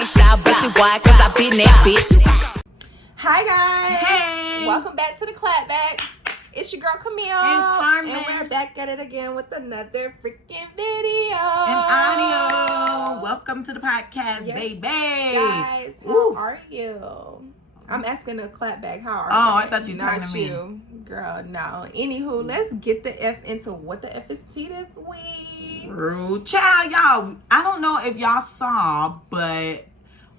ain't shy, pussy wide, cause I been that bitch. Hi guys. Hey. Welcome back to the Clapback. It's your girl Camille. And Carmen. And we're back at it again with another freaking video. And audio. Welcome to the podcast, yes, baby. Guys, how are you? I'm asking the Clapback, how are you? Oh, I thought you were talking Not to me. You. Girl, no. Anywho, let's get the F into what the F is T this week. Rude child, y'all. I don't know if y'all saw, but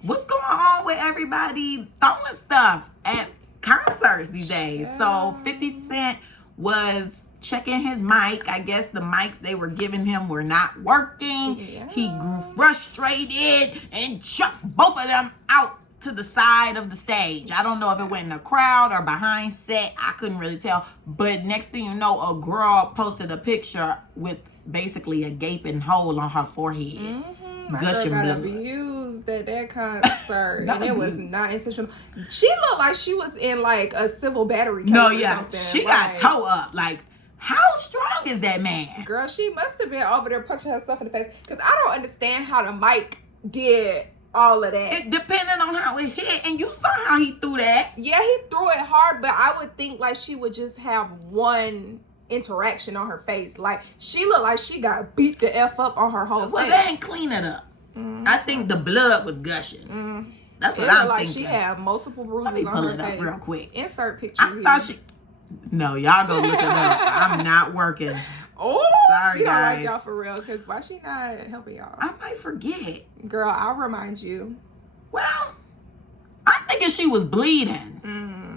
what's going on with everybody throwing stuff at concerts these days? So 50 Cent was checking his mic. I guess the mics they were giving him were not working. Yeah. He grew frustrated and chucked both of them out to the side of the stage. I don't know if it went in the crowd or behind set. I couldn't really tell. But next thing you know, a girl posted a picture with basically a gaping hole on her forehead. Mm-hmm. My Gushing girl got blood. abused at that concert. And it was not intentional. She looked like she was in like a civil battery case or something. She got toe up. Like, how strong is that man? Girl, she must have been over there punching herself in the face. Because I don't understand how the mic did all of that. It depending on how it hit, and you saw how he threw that. Yeah, he threw it hard, but I would think like she would just have one interaction on her face. Like, she looked like she got beat the F up on her whole Well, face. they ain't clean it up. I think the blood was gushing. That's what It I'm looked like thinking. she had multiple bruises Let me on pull her it up face. real quick. Insert picture. I thought she. No, y'all go look it up. I'm not working. Oh, Sorry, she don't guys. like y'all for real. Because why she not helping y'all? I might forget. Girl, I'll remind you. Well, I'm thinking she was bleeding.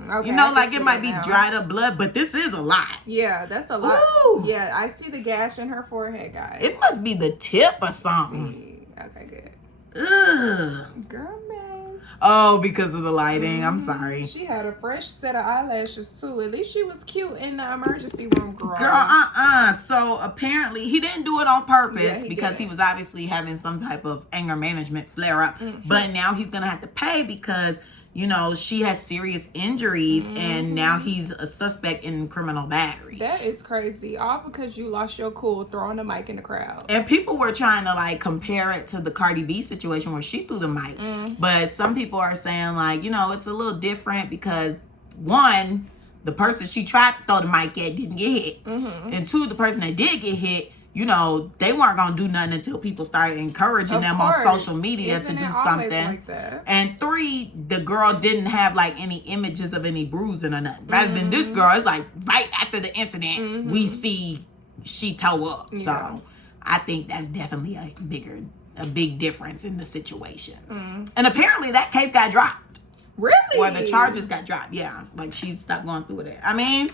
Okay, You know, I like can it see might that be now. dried up blood, but this is a lot. Yeah, that's a lot. Ooh. Yeah, I see the gash in her forehead, guys. It must be the tip or something. Okay, good. Ugh. Girl, mess. Oh, because of the lighting. I'm sorry. She had a fresh set of eyelashes too. At least she was cute in the emergency room, girl. Girl, So apparently he didn't do it on purpose Yeah, because he didn't. was obviously having some type of anger management flare up. But now he's gonna have to pay because, you know, she has serious injuries and now he's a suspect in criminal battery. That is crazy. All because you lost your cool throwing the mic in the crowd. And people were trying to like compare it to the Cardi B situation where she threw the mic. But some people are saying like, you know, it's a little different because one, the person she tried to throw the mic at didn't get hit. And two, the person that did get hit, you know, they weren't going to do nothing until people started encouraging Of them course. on social media Isn't to do it always something. like that? And three, the girl didn't have like any images of any bruising or nothing. Rather than this girl, it's like right after the incident, we see she toe up. Yeah. So I think that's definitely a big difference in the situations. And apparently that case got dropped. Really? Or the charges got dropped. Yeah. Like she stopped going through with it. I mean,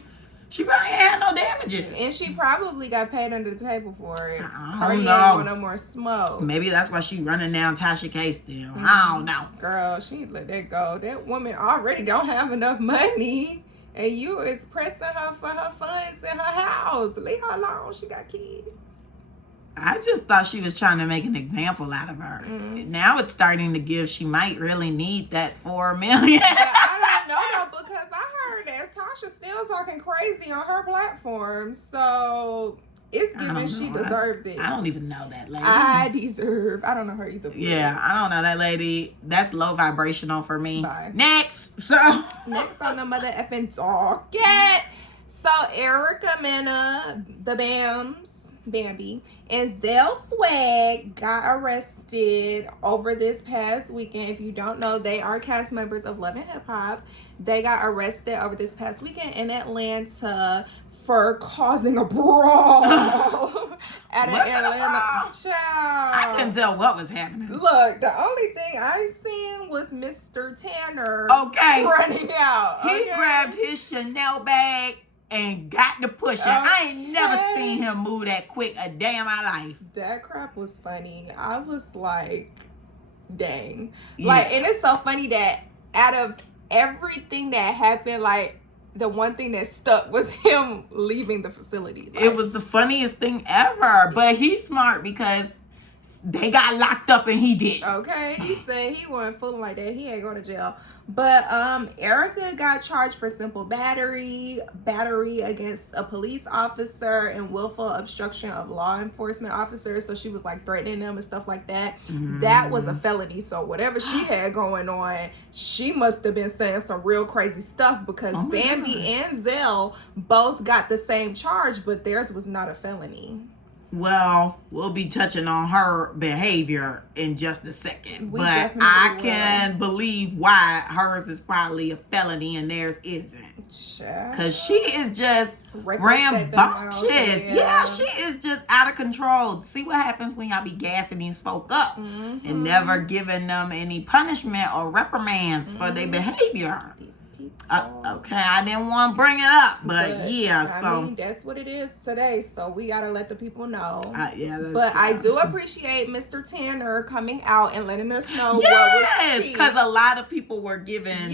she probably ain't had no damages. And she probably got paid under the table for it. I Cardi don't ain't know. want no more smoke. Maybe that's why she running down Tasha K still. I don't know. Girl, she let that go. That woman already don't have enough money. And you is pressing her for her funds in her house. Leave her alone. She got kids. I just thought she was trying to make an example out of her. Now it's starting to give she might really need that $4 million. But I don't know though, because I heard that Tasha still talking crazy on her platform. So it's I given don't she know. deserves it. I don't even know that lady. I don't know her either. Yeah, I don't know that lady. That's low vibrational for me. Bye. Next. So Next on the mother effing docket. So Erica Mena, the Bambi, and Zell Swag got arrested over this past weekend. If you don't know, they are cast members of Love and Hip Hop. They got arrested over this past weekend in Atlanta for causing a brawl at an What's it Atlanta about? child. I couldn't tell what was happening. Look, the only thing I seen was Mr. Tanner Okay. running out. He okay? grabbed his Chanel bag and got to pushing. I ain't never seen him move that quick a day in my life. That crap was funny. I was like, dang. Yeah. Like, and it's so funny that out of everything that happened, like, the one thing that stuck was him leaving the facility. Like, It was the funniest thing ever. But he's smart because they got locked up and he did. Okay, he said he wasn't fooling like that. He ain't going to jail. But Erica got charged for simple battery against a police officer, and willful obstruction of law enforcement officers. So she was like threatening them and stuff like that. That was a felony. So whatever she had going on, she must have been saying some real crazy stuff, because Bambi and Zell both got the same charge, but theirs was not a felony. Well, we'll be touching on her behavior in just a second. But I can believe why hers is probably a felony and theirs isn't. Because she is just rambunctious. Yeah, she is just out of control. See what happens when y'all be gassing these folk up and never giving them any punishment or reprimands for their behavior. Okay, I didn't want to bring it up, but yeah, I mean, that's what it is today, so we gotta let the people know. Yeah, that's but true. I do appreciate Mr. Tanner coming out and letting us know what was yes, because a lot of people were giving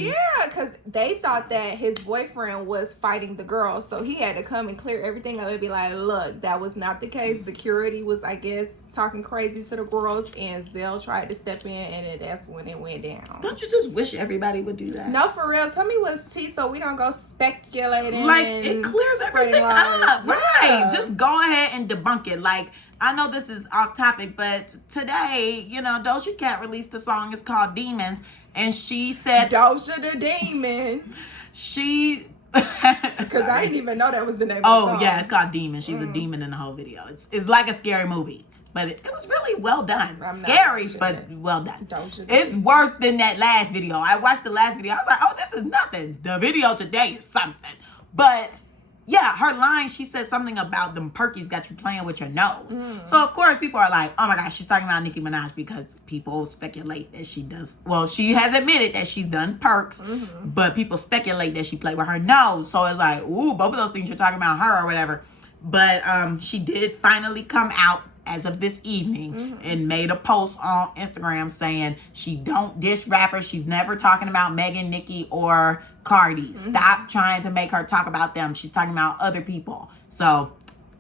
because they thought that his boyfriend was fighting the girl, so he had to come and clear everything up and be like, look, that was not the case. Security was, I guess, talking crazy to the girls, and Zell tried to step in, and that's when it went down. Don't you just wish everybody would do that? No, for real. Tell me what's tea so we don't go speculating. Like, it clears everything up. Yeah. Right. Just go ahead and debunk it. Like, I know this is off topic, but today, you know, Doja Cat released a song. It's called Demons. And she said... Doja the Demon. She... Because I didn't even know that was the name of the song. Oh, yeah. It's called Demon. She's a demon in the whole video. It's like a scary movie. But it was really well done. Scary, but well done. It's worse than that last video. I watched the last video. I was like, oh, this is nothing. The video today is something. But yeah, her line, she said something about them perkies got you playing with your nose. So of course people are like, oh my gosh, she's talking about Nicki Minaj, because people speculate that she does. Well, she has admitted that she's done perks, but people speculate that she played with her nose. So it's like, ooh, both of those things you're talking about her or whatever. But she did finally come out as of this evening and made a post on Instagram saying she don't diss rappers. She's never talking about Megan, Nicki, or Cardi. Stop trying to make her talk about them. She's talking about other people. So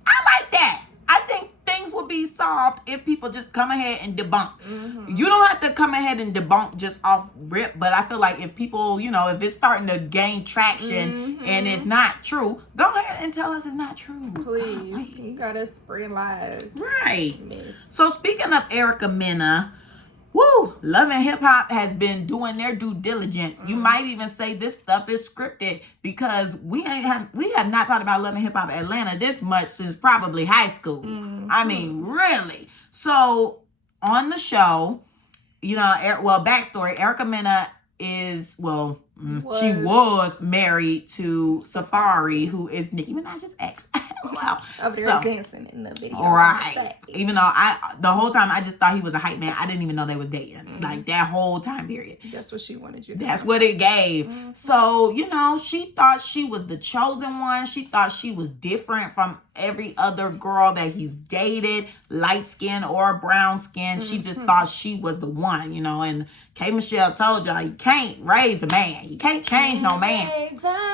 I like that. I think things will be solved if people just come ahead and debunk. You don't have to come ahead and debunk just off rip, but I feel like if people, you know, if it's starting to gain traction and it's not true, go ahead and tell us it's not true. Please. You gotta spread lies. Right. So speaking of Erica Mena, woo, Love and Hip Hop has been doing their due diligence. You might even say this stuff is scripted, because we have not talked about Love and Hip Hop Atlanta this much since probably high school. I mean, really. So on the show, you know, backstory, Erica Mena she was married to Safari, who is Nicki Minaj's ex. Wow. Over there dancing in the video. Right. Even though the whole time I just thought he was a hype man. I didn't even know they was dating. Like that whole time period. That's what she wanted you to That's what it gave. So, you know, she thought she was the chosen one. She thought she was different from every other girl that he's dated, light skin or brown skin. She just thought she was the one, you know. And K. Michelle told y'all, you can't raise a man. You can't change no man.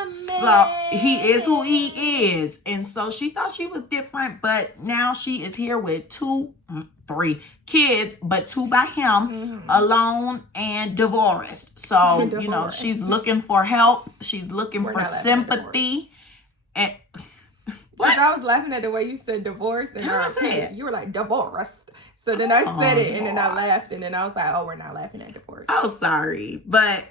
So he is who he is. And so she thought she was different, but now she is here with 3 kids, but 2 by him, alone and divorced. So, you know, she's looking for help. She's looking for sympathy. And what? I was laughing at the way you said divorce, and you were like divorced. So then I said it, and then I laughed, and then I was like, oh, we're not laughing at divorce. Oh, sorry. But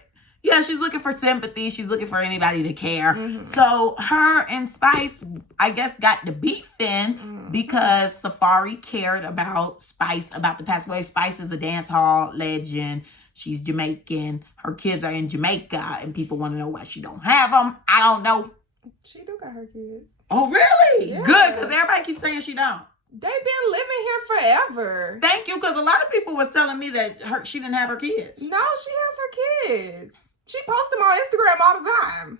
yeah, she's looking for sympathy. She's looking for anybody to care. So her and Spice, I guess, got the beef in because Safari cared about Spice, about to pass away. Spice is a dance hall legend. She's Jamaican. Her kids are in Jamaica, and people want to know why she don't have them. I don't know. She do got her kids. Oh, really? Yeah. Good, because everybody keeps saying she don't. They've been living here forever. Thank you, because a lot of people were telling me that she didn't have her kids. No, she has her kids. She posts them on Instagram all the time.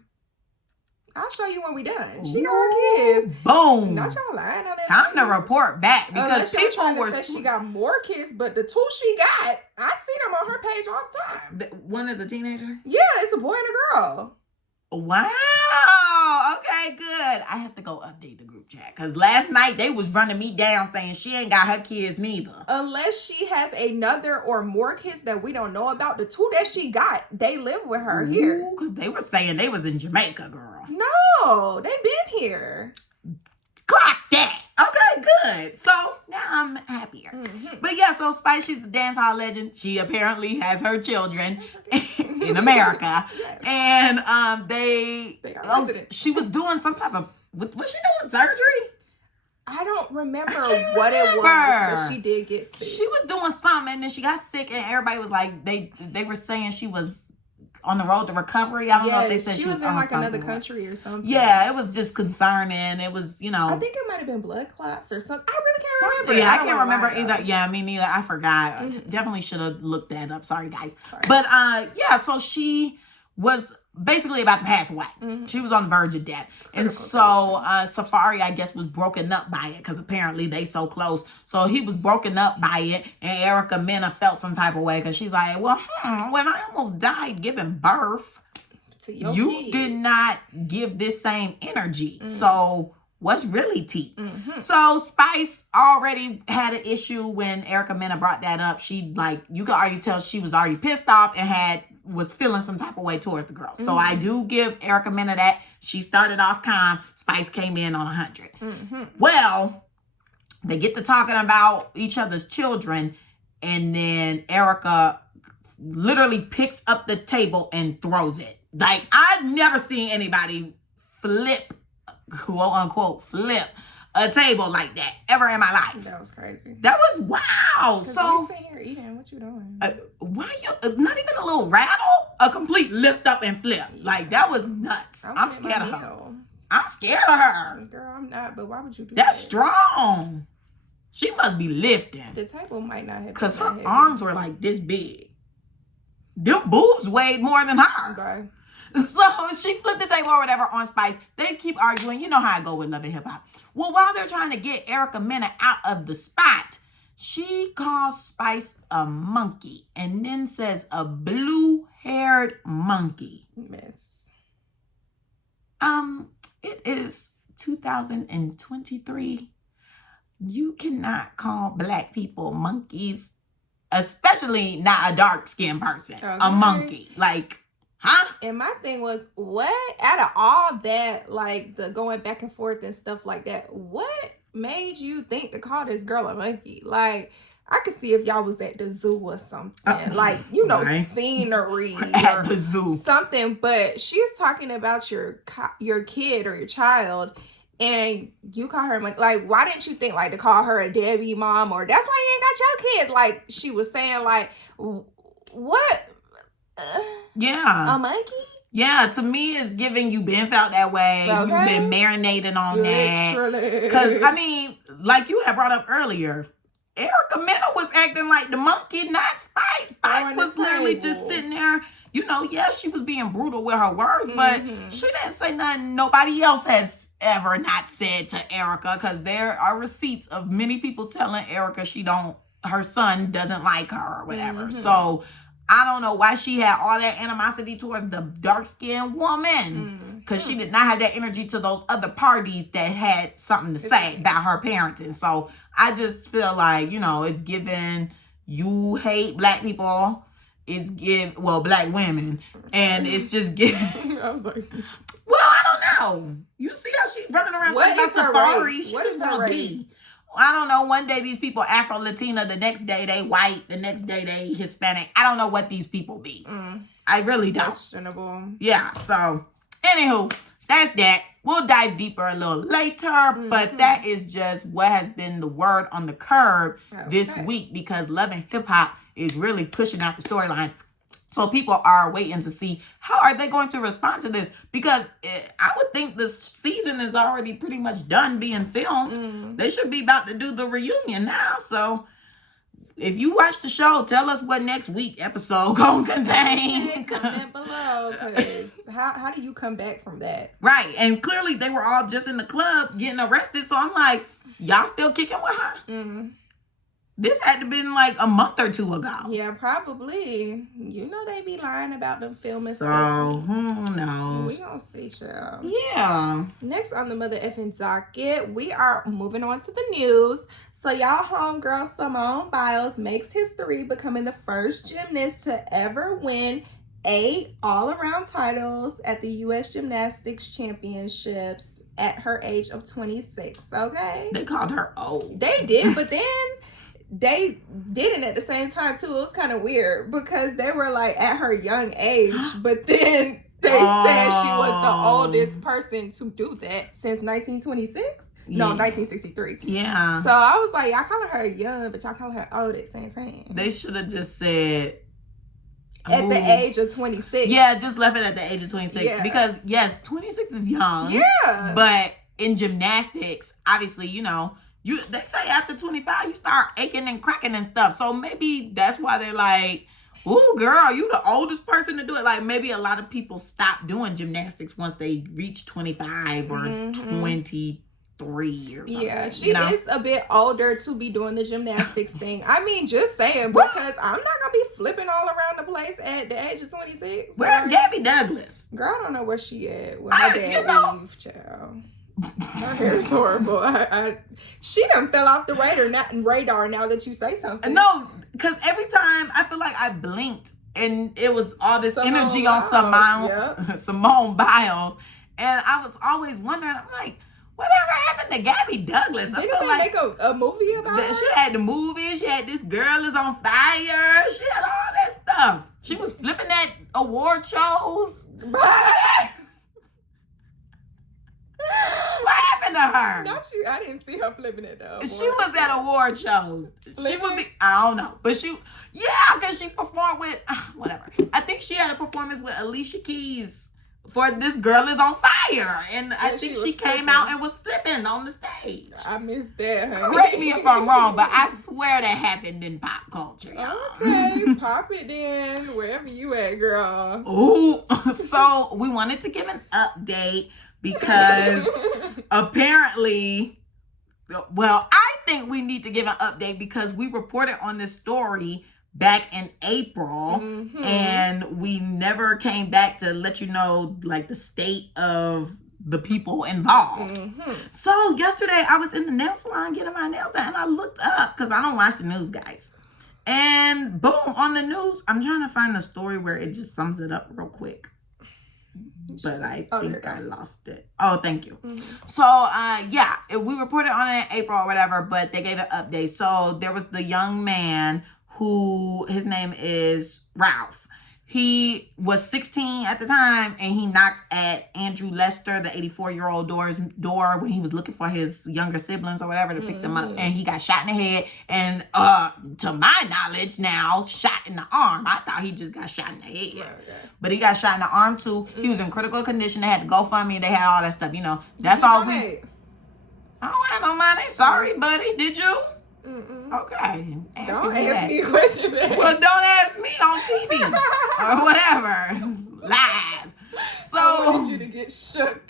I'll show you when we done. She got her kids. Boom. Not y'all lying on that. Time to report back, because people were saying she got more kids, but the 2 she got, I see them on her page all the time. One is a teenager? Yeah, it's a boy and a girl. Wow. Okay, good. I have to go update the group chat because last night they was running me down saying she ain't got her kids neither. Unless she has another or more kids that we don't know about. The 2 that she got, they live with her here. Because they were saying they was in Jamaica, girl. No, they been here. Clock that. Okay, good. So now I'm happier. But yeah, so Spice, she's a dance hall legend. She apparently has her children in America. Yes. And They are residents. she was doing some type of, was she doing surgery? I don't remember what it was, but she did get sick. She was doing something and then she got sick and everybody was like, they were saying she was on the road to recovery. I don't know if they said she was in like another country or something. Yeah, it was just concerning. It was, I think it might have been blood clots or something. I really can't remember. Yeah, I can't remember either. Yeah, me neither. I forgot. Definitely should have looked that up. Sorry, guys. But yeah, so she was basically about to pass away. She was on the verge of death. And so Safari, I guess, was broken up by it because apparently they so close. So he was broken up by it. And Erica Mena felt some type of way because she's like, well, when I almost died giving birth, to your you kid. did not give this same energy. So what's really tea? So Spice already had an issue when Erica Mena brought that up. She you could already tell she was already pissed off and was feeling some type of way towards the girl. So I do give Erica Mena that. She started off calm. Spice came in on 100. Well, they get to talking about each other's children, and then Erica literally picks up the table and throws it. Like, I've never seen anybody flip, quote unquote, flip a table like that ever in my life. That was crazy. That was wow. So we sitting here eating. What you doing? Why you not even a little rattle? A complete lift up and flip. Like, that was nuts. I'm scared of her. I'm scared of her. Girl, I'm not. But why would you do That's that? strong. She must be lifting. The table might not have. Because her arms were like this big. Them boobs weighed more than her. Okay. So she flipped the table or whatever on Spice. They keep arguing. You know how I go with Love and Hip Hop. Well, while they're trying to get Erica Mena out of the spot, she calls Spice a monkey and then says a blue-haired monkey. Miss. It is 2023. You cannot call black people monkeys, especially not a dark-skinned person, a monkey. Like, huh? And my thing was, what? Out of all that, like the going back and forth and stuff like that, what made you think to call this girl a monkey? Like, I could see if y'all was at the zoo or something, like, you know, scenery at the zoo, something. But she's talking about your kid or your child, and you call her like, why didn't you think like to call her a Debbie mom, or that's why you ain't got your kids? Like she was saying, like, what? Yeah, a monkey. Yeah, to me, it's giving you been felt that way. Okay. You've been marinating on that. Because, I mean, like you had brought up earlier, Erica Mena was acting like the monkey, not Spice. Spice was literally just sitting there. You know, yes, she was being brutal with her words, but she didn't say nothing nobody else has ever not said to Erica, because there are receipts of many people telling Erica her son doesn't like her or whatever. So I don't know why she had all that animosity towards the dark-skinned woman, because she did not have that energy to those other parties that had something to say about her parenting. So I just feel like, you know, it's given you hate black people. It's black women. And it's just giving. I was like, well, I don't know. You see how she's running around talking about Safari. She just want to be. I don't know. One day these people Afro-Latina, the next day they white, the next day they Hispanic. I don't know what these people be. I really don't. Questionable. Yeah, so anywho, that's that. We'll dive deeper a little later, but that is just what has been the word on the curb this week, because Love and Hip Hop is really pushing out the storylines. So people are waiting to see how are they going to respond to this, because I would think the season is already pretty much done being filmed. They should be about to do the reunion now. So if you watch the show, tell us what next week episode gonna contain. Comment below, because how do you come back from that? Right, and clearly they were all just in the club getting arrested. So I'm like, y'all still kicking with her? This had to been like a month or two ago. Yeah, probably. You know they be lying about them filming So, stuff. who knows? We gonna see, child. Yeah. Next on the mother effing docket, we are moving on to the news. So y'all homegirl Simone Biles makes history becoming the first gymnast to ever win 8 all-around titles at the U.S. Gymnastics Championships at her age of 26, okay? They called her old. They did, but then they didn't at the same time, too. It was kind of weird because they were, like, at her young age, but then they said she was the oldest person to do that since 1926? No, 1963. Yeah. So I was like, y'all calling her young, but y'all calling her old at the same time. They should have just said... At the age of 26. Yeah, just left it at the age of 26. Yeah. Because, yes, 26 is young. Yeah. But in gymnastics, obviously, they say after 25, you start aching and cracking and stuff. So maybe that's why they're like, ooh, girl, are you the oldest person to do it? Like, maybe a lot of people stop doing gymnastics once they reach 25 or 23 or something. Yeah, she is a bit older to be doing the gymnastics thing. I mean, just saying, because I'm not going to be flipping all around the place at the age of 26. Where's Gabby Douglas? Girl, I don't know where she at with her dad leave, child. Her hair is horrible. She done fell off the radar now that you say something. No, because every time I feel like I blinked and it was all this energy on Simone Biles. And I was always wondering, I'm like, whatever happened to Gabby Douglas? Didn't they make a movie about her? She had the movie. She had This Girl Is on Fire. She had all that stuff. She was flipping at award shows. What happened to her? I didn't see her flipping it though. She was at award shows. She would be, I don't know. But because she performed with, whatever. I think she had a performance with Alicia Keys for This Girl Is on Fire. And I think she came out and was flipping on the stage. I missed that, honey. Correct me if I'm wrong, but I swear that happened in pop culture. Okay, pop it in wherever you at, girl. Ooh, so we wanted to give an update because apparently, well, I think we need to give an update because we reported on this story back in April and we never came back to let you know like the state of the people involved. So yesterday I was in the nail salon getting my nails done and I looked up because I don't watch the news, guys. And boom, on the news, I'm trying to find a story where it just sums it up real quick. But I think I lost it. Oh, thank you. So, we reported on it in April or whatever, but they gave an update. So there was the young man who, his name is Ralph. He was 16 at the time, and he knocked at Andrew Lester, the 84-year-old door when he was looking for his younger siblings or whatever to pick them up, and he got shot in the head. And to my knowledge now, shot in the arm. I thought he just got shot in the head, but he got shot in the arm too. He was in critical condition. They had to go fund me. They had all that stuff. That's all we. I don't have no money. Sorry, buddy. Did you? Okay. Don't ask me a question, man. Well, don't ask me on TV or whatever. Live. So I wanted you to get shook.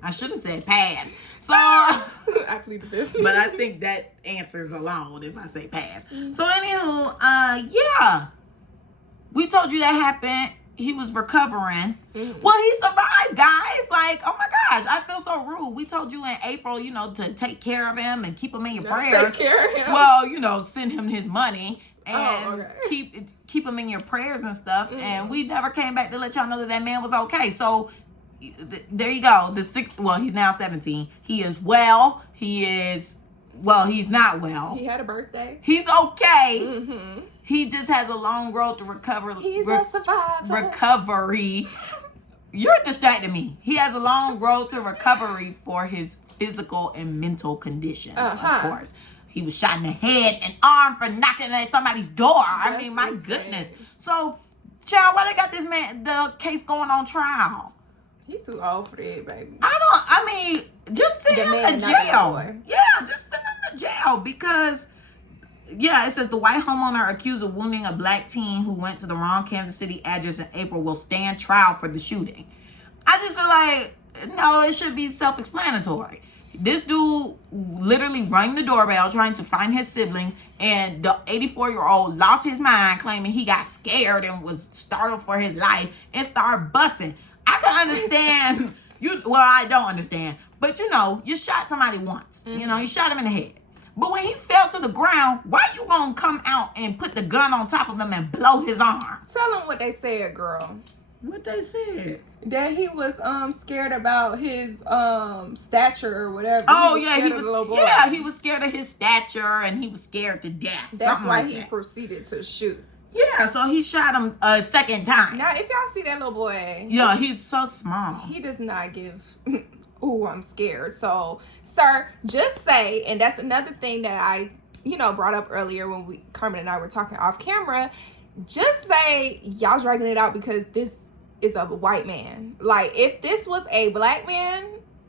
I should have said pass. So I plead the fifth. But I think that answers alone if I say pass. So anywho, we told you that happened. He was recovering. Well, he survived, guys. Like, oh my gosh, I feel so rude. We told you in April, to take care of him and keep him in your prayers. Take care of him. Well, send him his money and okay. keep him in your prayers and stuff. And we never came back to let y'all know that man was okay. So there you go. He's now 17. He is well. He's not well. He had a birthday. He's okay. He just has a long road to recover. He's a survivor. Recovery. You're distracting me. He has a long road to recovery for his physical and mental conditions, of course. He was shot in the head and arm for knocking at somebody's door. That's my goodness. So, child, why they got this man, the case going on trial? He's too old for that, baby. Just send him to jail. Yeah, just send him to jail because... Yeah, it says the white homeowner accused of wounding a black teen who went to the wrong Kansas City address in April will stand trial for the shooting. I just feel like, no, it should be self-explanatory. This dude literally rang the doorbell trying to find his siblings and the 84-year-old lost his mind, claiming he got scared and was startled for his life and started busting. I can understand you. Well, I don't understand, but you know, you shot somebody once. You know, you shot him in the head. But when he fell to the ground, why you gonna come out and put the gun on top of him and blow his arm? Tell him what they said, girl. What they said? That he was scared about his stature or whatever. Oh he was yeah, scared of the little boy. Yeah, he was scared of his stature and he was scared to death. That's why like he proceeded to shoot. Yeah, so he shot him a second time. Now, if y'all see that little boy, yeah, he's so small. He does not give. Ooh, I'm scared. So, sir, just say, and that's another thing that I, brought up earlier when Carmen and I were talking off camera. Just say y'all dragging it out because this is a white man. Like, if this was a black man,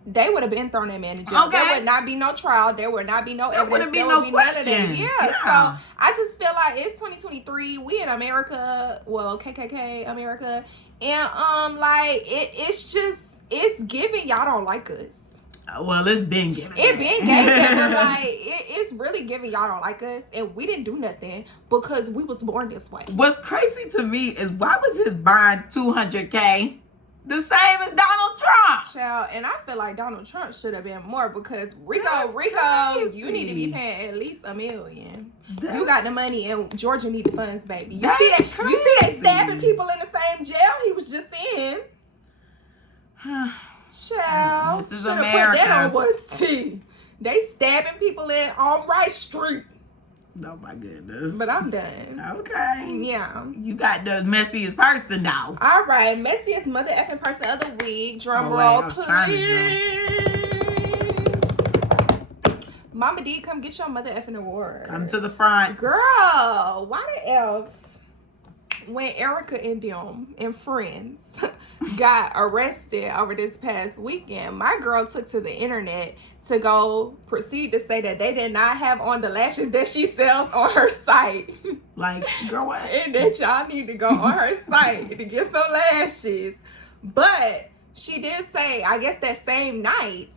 they would have been thrown that man in jail. Okay. There would not be no trial. There would not be no evidence. There would be questions. None of that. Yeah. So I just feel like it's 2023. We in America. Well, KKK America, and it's giving y'all don't like us. Well, it's been giving. It been giving, but like it's really giving y'all don't like us, and we didn't do nothing because we was born this way. What's crazy to me is why was his bond $200K? The same as Donald Trump. Child, and I feel like Donald Trump should have been more because Rico, crazy. You need to be paying at least $1 million. You got the money, and Georgia need the funds, baby. You see they stabbing people in the same jail he was just in. Child, this is should have America. put that on what's tea. They stabbing people in on Wright Street. Oh my goodness. But I'm done. Okay. Yeah. You got the messiest person now. All right. Messiest mother effing person of the week. Drum roll, please. Mama D, come get your mother effing award. Come to the front. Girl, why the F when Erica and them and friends got arrested over this past weekend, my girl took to the internet to go proceed to say that they did not have on the lashes that she sells on her site. Like, girl, what? And that y'all need to go on her site to get some lashes. But she did say, I guess that same night,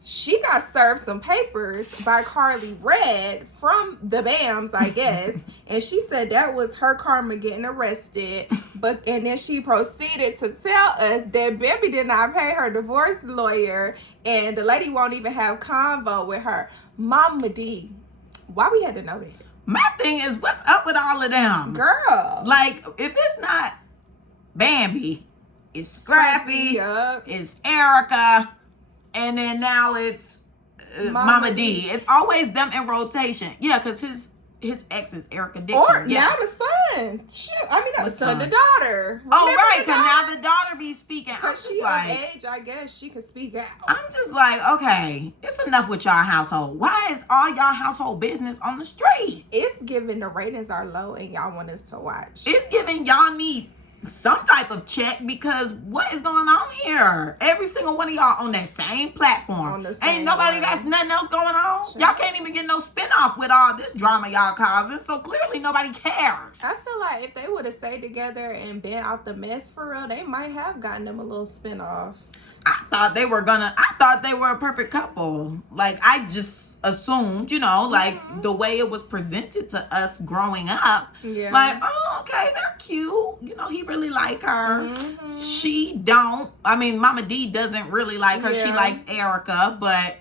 she got served some papers by Carly Red from the BAMs, I guess. And she said that was her karma getting arrested. And then she proceeded to tell us that Bambi did not pay her divorce lawyer. And the lady won't even have convo with her. Mama D, why we had to know that? My thing is, what's up with all of them? Girl. Like, if it's not Bambi, it's Scrappy, it's Erica, and then now it's Mama D. It's always them in rotation. Yeah, because his ex is Erica Dixon. Or yeah. now the son. Shoot, I mean, not the son, the daughter. Oh, right, because now the daughter be speaking. Because she of age, I guess she can speak out. I'm just like, okay, it's enough with y'all household. Why is all y'all household business on the street? It's giving the ratings are low and y'all want us to watch. It's giving y'all need some type of check because what is going on here? Every single one of y'all on that same platform. Ain't nobody got nothing else going on. Check. Y'all can't even get no spinoff with all this drama y'all causing. So clearly nobody cares. I feel like if they would have stayed together and been out the mess for real, they might have gotten them a little spinoff. I thought they were a perfect couple. Like, I just assumed, like the way it was presented to us growing up. Yeah. Like, oh, okay, they're cute. He really like her. Mm-hmm. She don't. I mean, Mama D doesn't really like her. Yeah. She likes Erica, but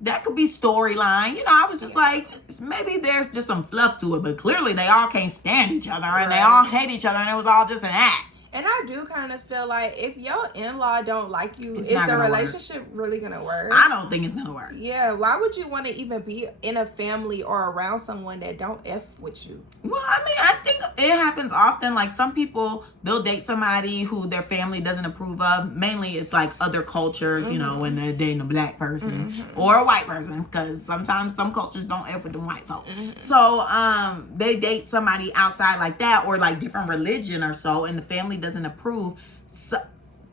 that could be storyline. I was just like, maybe there's just some fluff to it, but clearly they all can't stand each other and they all hate each other and it was all just an act. And I do kind of feel like if your in-law don't like you, is the relationship really going to work? I don't think it's going to work. Yeah. Why would you want to even be in a family or around someone that don't F with you? Well, I mean, I think it happens often. Like, some people, they'll date somebody who their family doesn't approve of. Mainly it's like other cultures, when they're dating a black person or a white person. Because sometimes some cultures don't F with the white folk. So they date somebody outside like that or like different religion or so. And the family doesn't approve. So,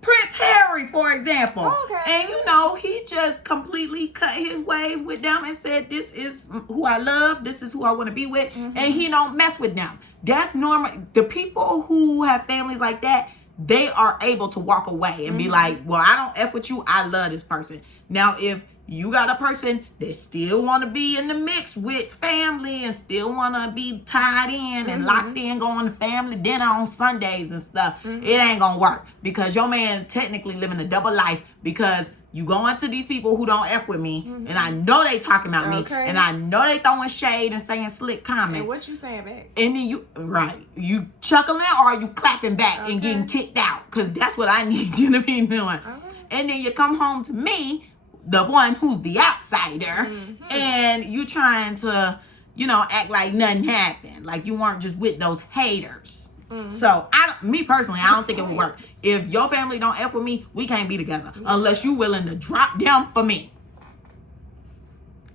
Prince Harry, for example. Okay. And he just completely cut his ways with them and said, this is who I love, this is who I want to be with, and he don't mess with them. That's normal. The people who have families like that, they are able to walk away and be like, well, I don't F with you, I love this person. Now, if you got a person that still want to be in the mix with family and still want to be tied in and locked in, going to family dinner on Sundays and stuff, it ain't gonna work, because your man technically living a double life, because you go into these people who don't F with me, and I know they talking about me, and I know they throwing shade and saying slick comments. And what you saying back? And then you chuckling or are you clapping back and getting kicked out? Because that's what I need you to be doing. And then you come home to me, the one who's the outsider, and you trying to, act like nothing happened. Like you weren't just with those haters. So me personally, I don't think it would work. If your family don't F with me, we can't be together unless you willing to drop down for me.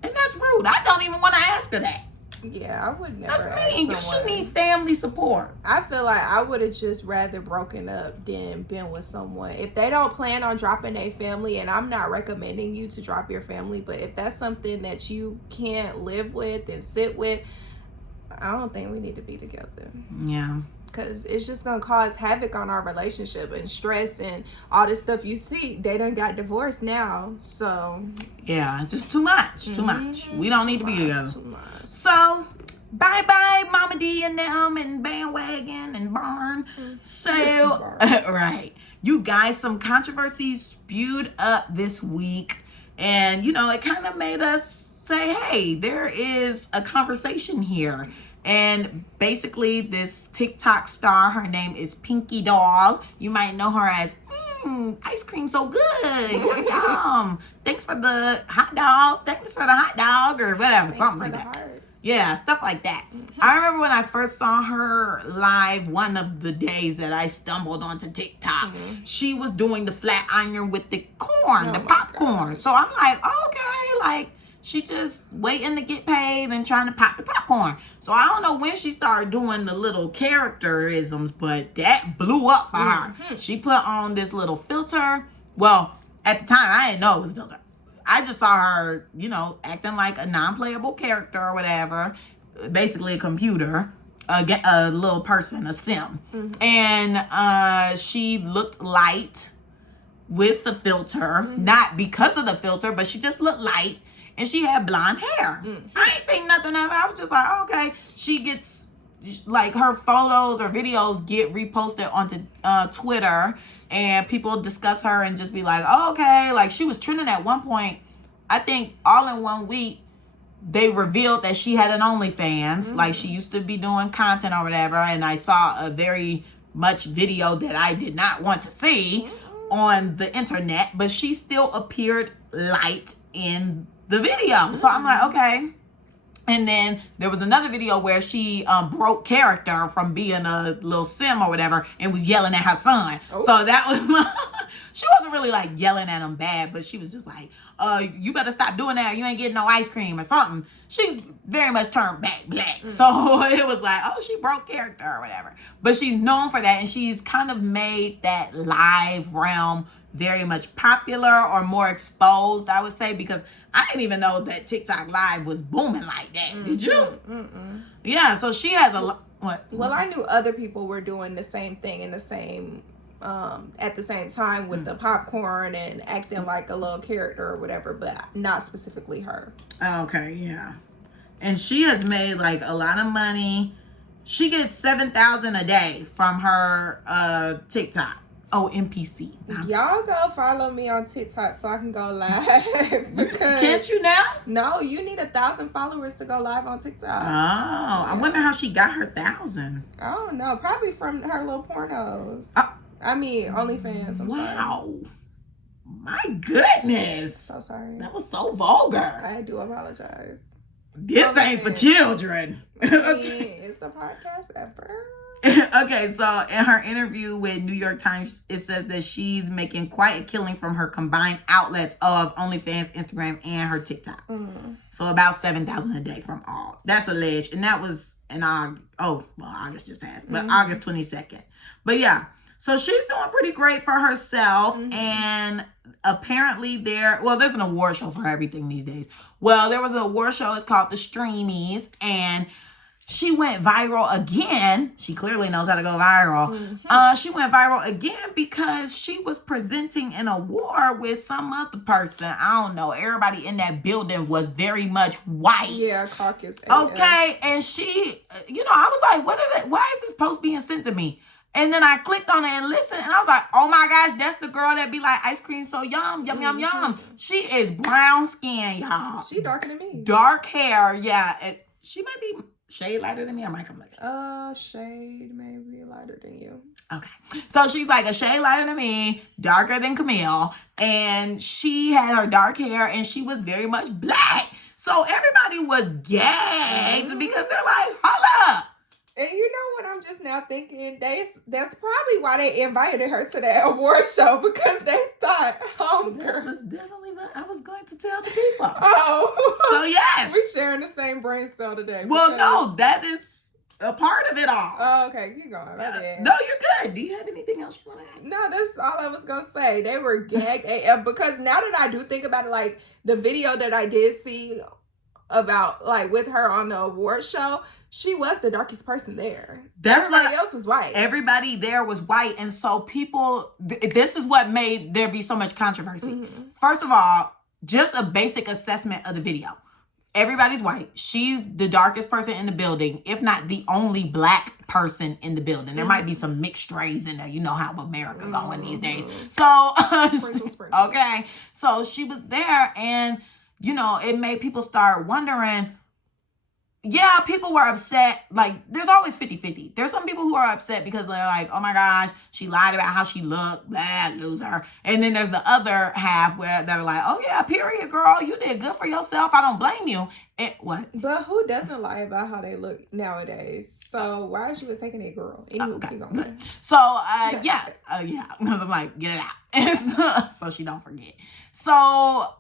And that's rude. I don't even want to ask her that. Yeah, I would never. That's mean. You should need family support. I feel like I would have just rather broken up than been with someone. If they don't plan on dropping their family, and I'm not recommending you to drop your family, but if that's something that you can't live with and sit with, I don't think we need to be together. Yeah. Because it's just going to cause havoc on our relationship and stress and all this stuff. You see, they done got divorced now. So, yeah, just too much. Too much. We don't need to be together. Too much. So, bye-bye, Mama D and them and Bandwagon and Barn. So, right. You guys, some controversy spewed up this week. And, it kind of made us say, hey, there is a conversation here. And basically this TikTok star, her name is Pinkydoll. You might know her as, ice cream so good. Yum. Thanks for the hot dog. Thanks for the hot dog or whatever. Thanks something like that. Yeah, stuff like that. I remember when I first saw her live one of the days that I stumbled onto TikTok. She was doing the flat iron with the corn, the popcorn. So I'm like, okay, like, she just waiting to get paid and trying to pop the popcorn. So I don't know when she started doing the little characterisms, but that blew up for her. She put on this little filter. Well, at the time, I didn't know it was a filter. I just saw her, acting like a non-playable character or whatever. Basically a computer, a little person, a sim. And she looked light with the filter. Not because of the filter, but she just looked light. And she had blonde hair. I ain't think nothing of it. I was just like, okay. She gets, like, her photos or videos get reposted onto Twitter. And people discuss her and just be like, oh, okay. Like, she was trending at one point. I think all in 1 week, they revealed that she had an OnlyFans. Like, she used to be doing content or whatever. And I saw a very much video that I did not want to see on the internet. But she still appeared light in the video. So I'm like, okay. And then there was another video where she broke character from being a little sim or whatever and was yelling at her son. So that was she wasn't really like yelling at him bad, but she was just like, you better stop doing that. You ain't getting no ice cream or something. She very much turned back black. So it was like, oh, she broke character or whatever. But she's known for that, and she's kind of made that live realm very much popular or more exposed, I would say, because I didn't even know that TikTok Live was booming like that. Did you? Yeah, so she has a lot. What? Well, I knew other people were doing the same thing in the same, at the same time with the popcorn and acting like a little character or whatever, but not specifically her. Okay, yeah. And she has made like a lot of money. She gets $7,000 a day from her TikTok. Oh, NPC. Y'all go follow me on TikTok so I can go live. Can't you now? No, you need 1,000 followers to go live on TikTok. Oh, yeah. I wonder how she got her 1,000. I don't know. Probably from her little pornos. I mean, OnlyFans. I'm wow. Sorry. My goodness. So sorry. That was so vulgar. I do apologize. This ain't for children. It's the podcast ever. Okay, so in her interview with New York Times, it says that she's making quite a killing from her combined outlets of OnlyFans, Instagram, and her TikTok. So about $7,000 a day from all. That's alleged. And that was in August just passed, but August 22nd. But yeah, so she's doing pretty great for herself. And apparently there's an award show for everything these days. Well, there was an award show. It's called the Streamies. And she went viral again. She clearly knows how to go viral. She went viral again because she was presenting an award with some other person. I don't know. Everybody in that building was very much white. Yeah, caucus. Okay, and she, I was like, why is this post being sent to me? And then I clicked on it and listened, and I was like, oh my gosh, that's the girl that be like, ice cream so yum, yum, yum, yum. She is brown skin, y'all. She darker than me. Dark hair, yeah. She might be shade lighter than me or my complexion? Shade maybe lighter than you. Okay. So she's like a shade lighter than me, darker than Camille. And she had her dark hair and she was very much black. So everybody was gagged because they're like, hold up. And you know what I'm just now thinking? That's probably why they invited her to that award show, because they thought, That was definitely what I was going to tell the people. Oh. So yes. We sharing the same brain cell today. Well, no, that is a part of it all. Oh, okay. Keep going. No, you're good. Do you have anything else you want to add? No, that's all I was going to say. They were gagged AF, because now that I do think about it, like the video that I did see about like with her on the award show, she was the darkest person there. Everybody else was white. Everybody there was white. And so people, this is what made there be so much controversy. First of all, just a basic assessment of the video. Everybody's white. She's the darkest person in the building, if not the only black person in the building. There might be some mixed race in there. You know how America going these days. So, Sprinkle. okay. So she was there, and, it made people start wondering. Yeah, people were upset. Like, there's always 50-50. There's some people who are upset because they're like, oh my gosh, she lied about how she looked. Bad loser. And then there's the other half that are like, oh yeah, period, girl. You did good for yourself. I don't blame you. And what? But who doesn't lie about how they look nowadays? So why is she was taking it, girl? Anyway, okay. Keep going. So, yeah. I'm like, get it out. And so she don't forget. So,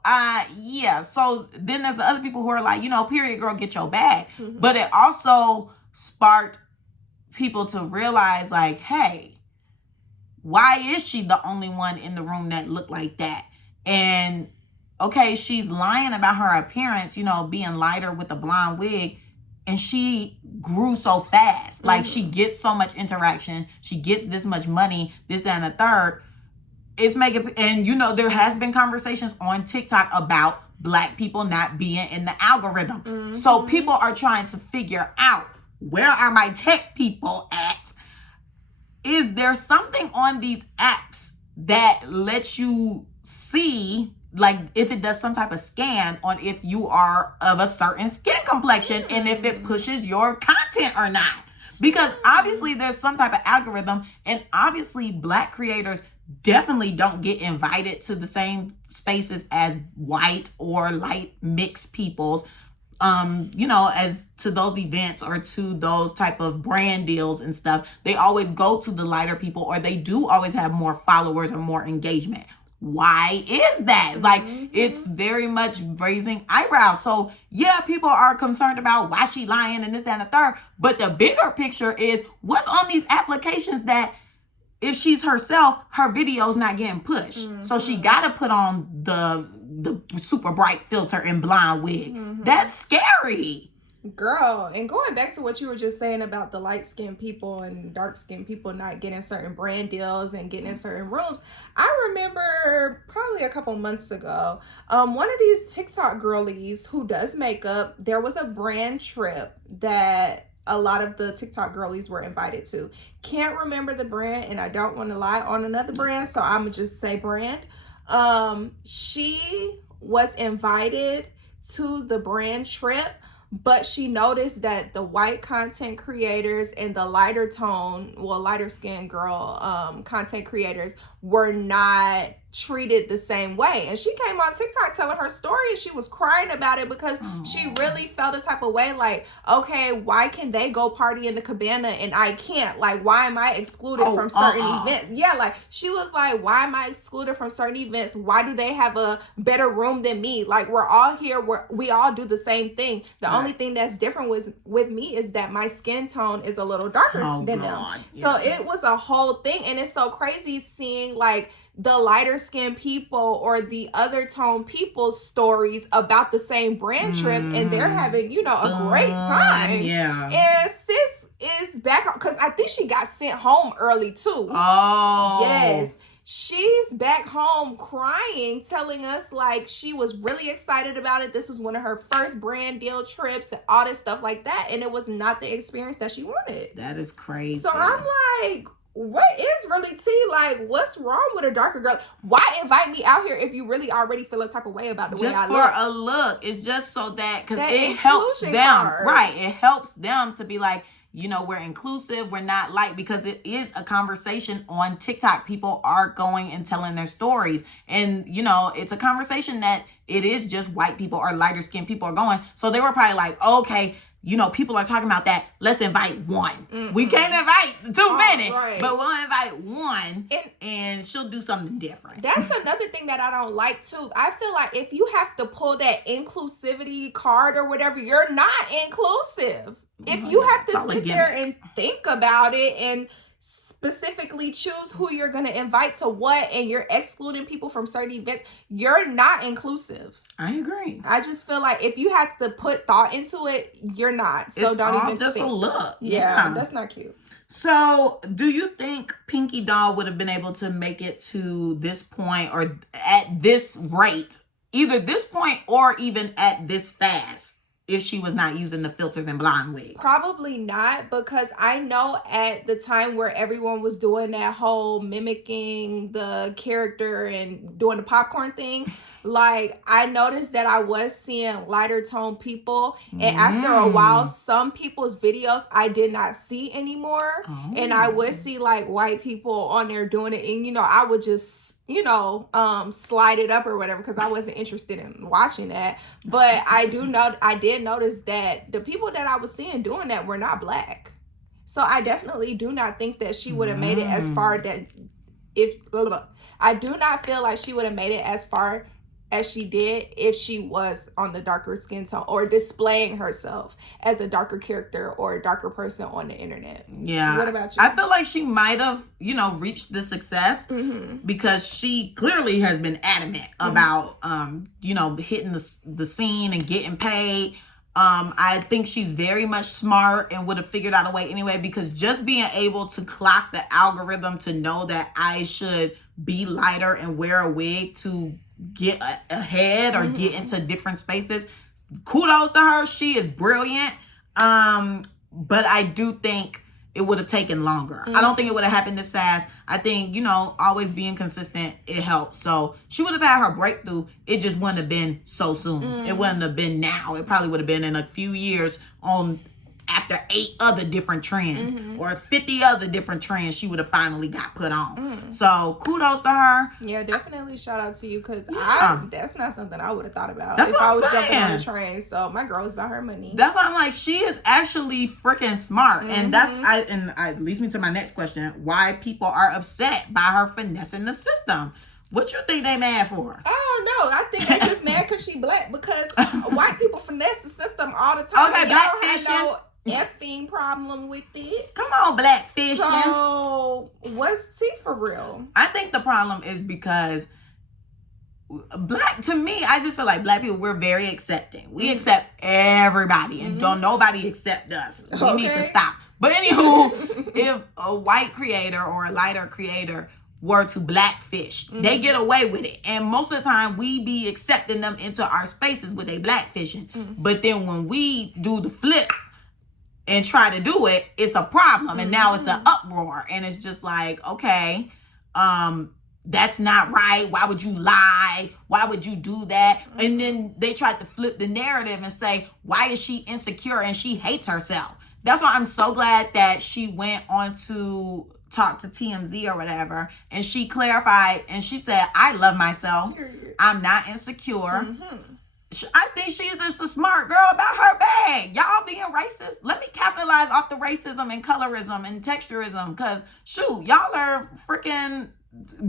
yeah. So then there's the other people who are like, period, girl, get your bag. But it also sparked people to realize, like, hey, why is she the only one in the room that looked like that? And, okay, she's lying about her appearance, being lighter with a blonde wig. And she grew so fast. Like, she gets so much interaction. She gets this much money, this, that, and the third. It's making, and there has been conversations on TikTok about black people not being in the algorithm. So people are trying to figure out, where are my tech people at? Is there something on these apps that lets you see, like, if it does some type of scan on if you are of a certain skin complexion and if it pushes your content or not? Because obviously there's some type of algorithm, and obviously black creators definitely don't get invited to the same spaces as white or light mixed peoples, as to those events or to those type of brand deals and stuff. They always go to the lighter people, or they do always have more followers or more engagement. Why is that? Like, it's very much raising eyebrows. So yeah, people are concerned about why she lying and this, that, and the third. But the bigger picture is what's on these applications that, if she's herself, her video's not getting pushed. So she got to put on the super bright filter and blonde wig. That's scary. Girl, and going back to what you were just saying about the light-skinned people and dark-skinned people not getting certain brand deals and getting in certain rooms, I remember probably a couple months ago, one of these TikTok girlies who does makeup, there was a brand trip that a lot of the TikTok girlies were invited to. Can't remember the brand, and I don't want to lie on another brand, so I'm gonna just say brand. She was invited to the brand trip, but she noticed that the white content creators and the lighter skinned girl content creators were not treated the same way. And she came on TikTok telling her story, and she was crying about it because she really felt a type of way, like, okay, why can they go party in the cabana and I can't? Like, why am I excluded from certain events? Yeah, like, she was like, why am I excluded from certain events? Why do they have a better room than me? Like, we're all here, we all do the same thing. The only thing that's different with me is that my skin tone is a little darker than them. So it was a whole thing. And it's so crazy seeing like the lighter skinned people or the other tone people's stories about the same brand trip, and they're having, you know, a great time. Yeah. And sis is back home because I think she got sent home early too. Oh. Yes. She's back home crying, telling us like she was really excited about it. This was one of her first brand deal trips and all this stuff like that. And it was not the experience that she wanted. That is crazy. So I'm like, what is really tea? Like, what's wrong with a darker girl? Why invite me out here if you really already feel a type of way about the way I look? Just for a look. It's just so that, because it helps them. Card. Right. It helps them to be like, you know, we're inclusive. We're not like, because it is a conversation on TikTok. People are going and telling their stories. And, you know, it's a conversation that it is just white people or lighter skinned people are going. So they were probably like, okay, you know, people are talking about that. Let's invite one. We can't invite too many, but we'll invite one and she'll do something different. That's another thing that I don't like too. I feel like if you have to pull that inclusivity card or whatever, you're not inclusive. If you have to sit there and think about it and specifically choose who you're going to invite to what, and you're excluding people from certain events, you're not inclusive. I agree. I just feel like if you have to put thought into it, you're not. So it's don't all even just think. A look. Yeah, that's not cute. So do you think Pinkydoll would have been able to make it to this point or at this rate, either this point or even at this fast, if she was not using the filters and blonde wig? Probably not, because I know at the time where everyone was doing that whole mimicking the character and doing the popcorn thing, like I noticed that I was seeing lighter tone people, and after a while some people's videos I did not see anymore, and I would see like white people on there doing it, and you know, I would just, you know, slide it up or whatever because I wasn't interested in watching that. But I did notice that the people that I was seeing doing that were not black. So I definitely do not think that she would have made it as far I do not feel like she would have made it as far as she did if she was on the darker skin tone or displaying herself as a darker character or a darker person on the internet. Yeah. What about you? I feel like she might have, you know, reached the success because she clearly has been adamant about, you know, hitting the scene and getting paid. I think she's very much smart and would have figured out a way anyway, because just being able to clock the algorithm to know that I should be lighter and wear a wig to get ahead or get into different spaces, kudos to her. She is brilliant. But I do think it would have taken longer. I don't think it would have happened this fast. I think, you know, always being consistent, it helps. So she would have had her breakthrough. It just wouldn't have been so soon. It wouldn't have been now. It probably would have been in a few years on after 8 other different trends or 50 other different trends she would have finally got put on. So kudos to her. Yeah, definitely shout out to you, because that's not something I would have thought about if I was jumping on the train. So my girl is about her money. That's why I'm like, she is actually freaking smart. And it leads me to my next question. Why people are upset by her finessing the system. What you think they mad for? Oh no, I think they just mad because she black, because white people finesse the system all the time. Okay, black fishing. Effing problem with it. Come on, black fishing. So what's tea for real? I think the problem is because to me, I just feel like black people, we're very accepting. We accept everybody, and don't nobody accept us. We need to stop. But anywho, if a white creator or a lighter creator were to blackfish, they get away with it. And most of the time we be accepting them into our spaces with a blackfishing. But then when we do the flip and try to do it, it's a problem. And now it's an uproar. And it's just like, okay, that's not right. Why would you lie? Why would you do that? And then they tried to flip the narrative and say, why is she insecure and she hates herself? That's why I'm so glad that she went on to talk to TMZ or whatever, and she clarified and she said, I love myself. I'm not insecure. I think she's just a smart girl about her bag. Y'all being racist, let me capitalize off the racism and colorism and texturism, because shoot, y'all are freaking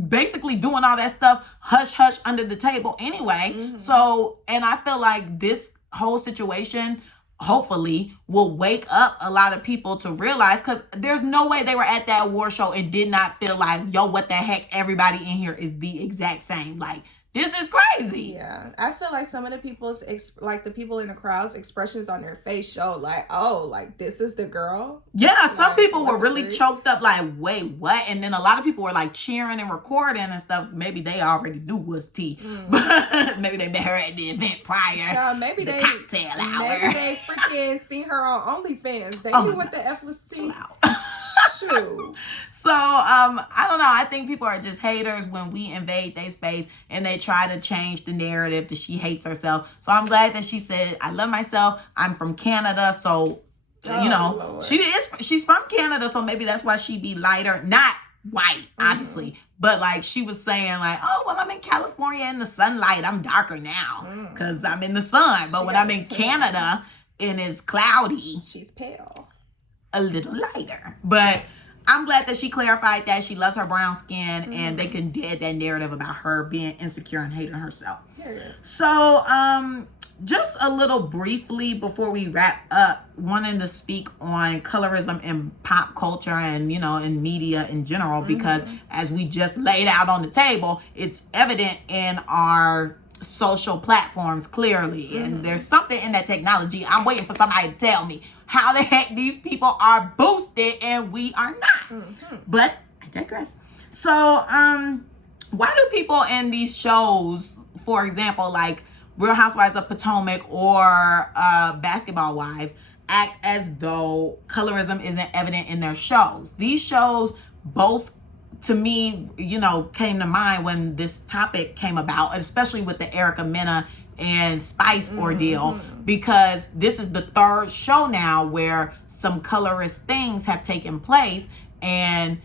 basically doing all that stuff hush hush under the table anyway. So, and I feel like this whole situation hopefully will wake up a lot of people to realize, because there's no way they were at that award show and did not feel like, yo, what the heck, everybody in here is the exact same. Like, this is crazy. Yeah, I feel like some of the people's like the people in the crowd's expressions on their face show like, oh, like this is the girl. Yeah, some like, people were really choked up like, wait, what? And then a lot of people were like cheering and recording and stuff. Maybe they already knew was tea, but maybe they met her at the event prior. Child, maybe the they cocktail hour. Maybe they freaking seen her on OnlyFans. They knew what the F was tea. Shoot. So, I don't know. I think people are just haters when we invade their space and they try to change the narrative that she hates herself. So I'm glad that she said, I love myself. I'm from Canada. So, you know, Lord. she's from Canada. So maybe that's why she be lighter, not white, obviously. But like she was saying like, oh, well, I'm in California in the sunlight. I'm darker now because I'm in the sun. But when I'm in Canada and it's cloudy, she's pale. A little lighter. But I'm glad that she clarified that she loves her brown skin and they can dead that narrative about her being insecure and hating herself. Yeah. So, just a little briefly before we wrap up, wanting to speak on colorism in pop culture and, you know, in media in general, because as we just laid out on the table, it's evident in our social platforms clearly. And there's something in that technology. I'm waiting for somebody to tell me how the heck these people are boosted and we are not. But I digress. So, why do people in these shows, for example, like Real Housewives of Potomac or Basketball Wives, act as though colorism isn't evident in their shows? These shows both, to me, you know, came to mind when this topic came about, especially with the Erica Mena and Spice ordeal, because this is the third show now where some colorist things have taken place, and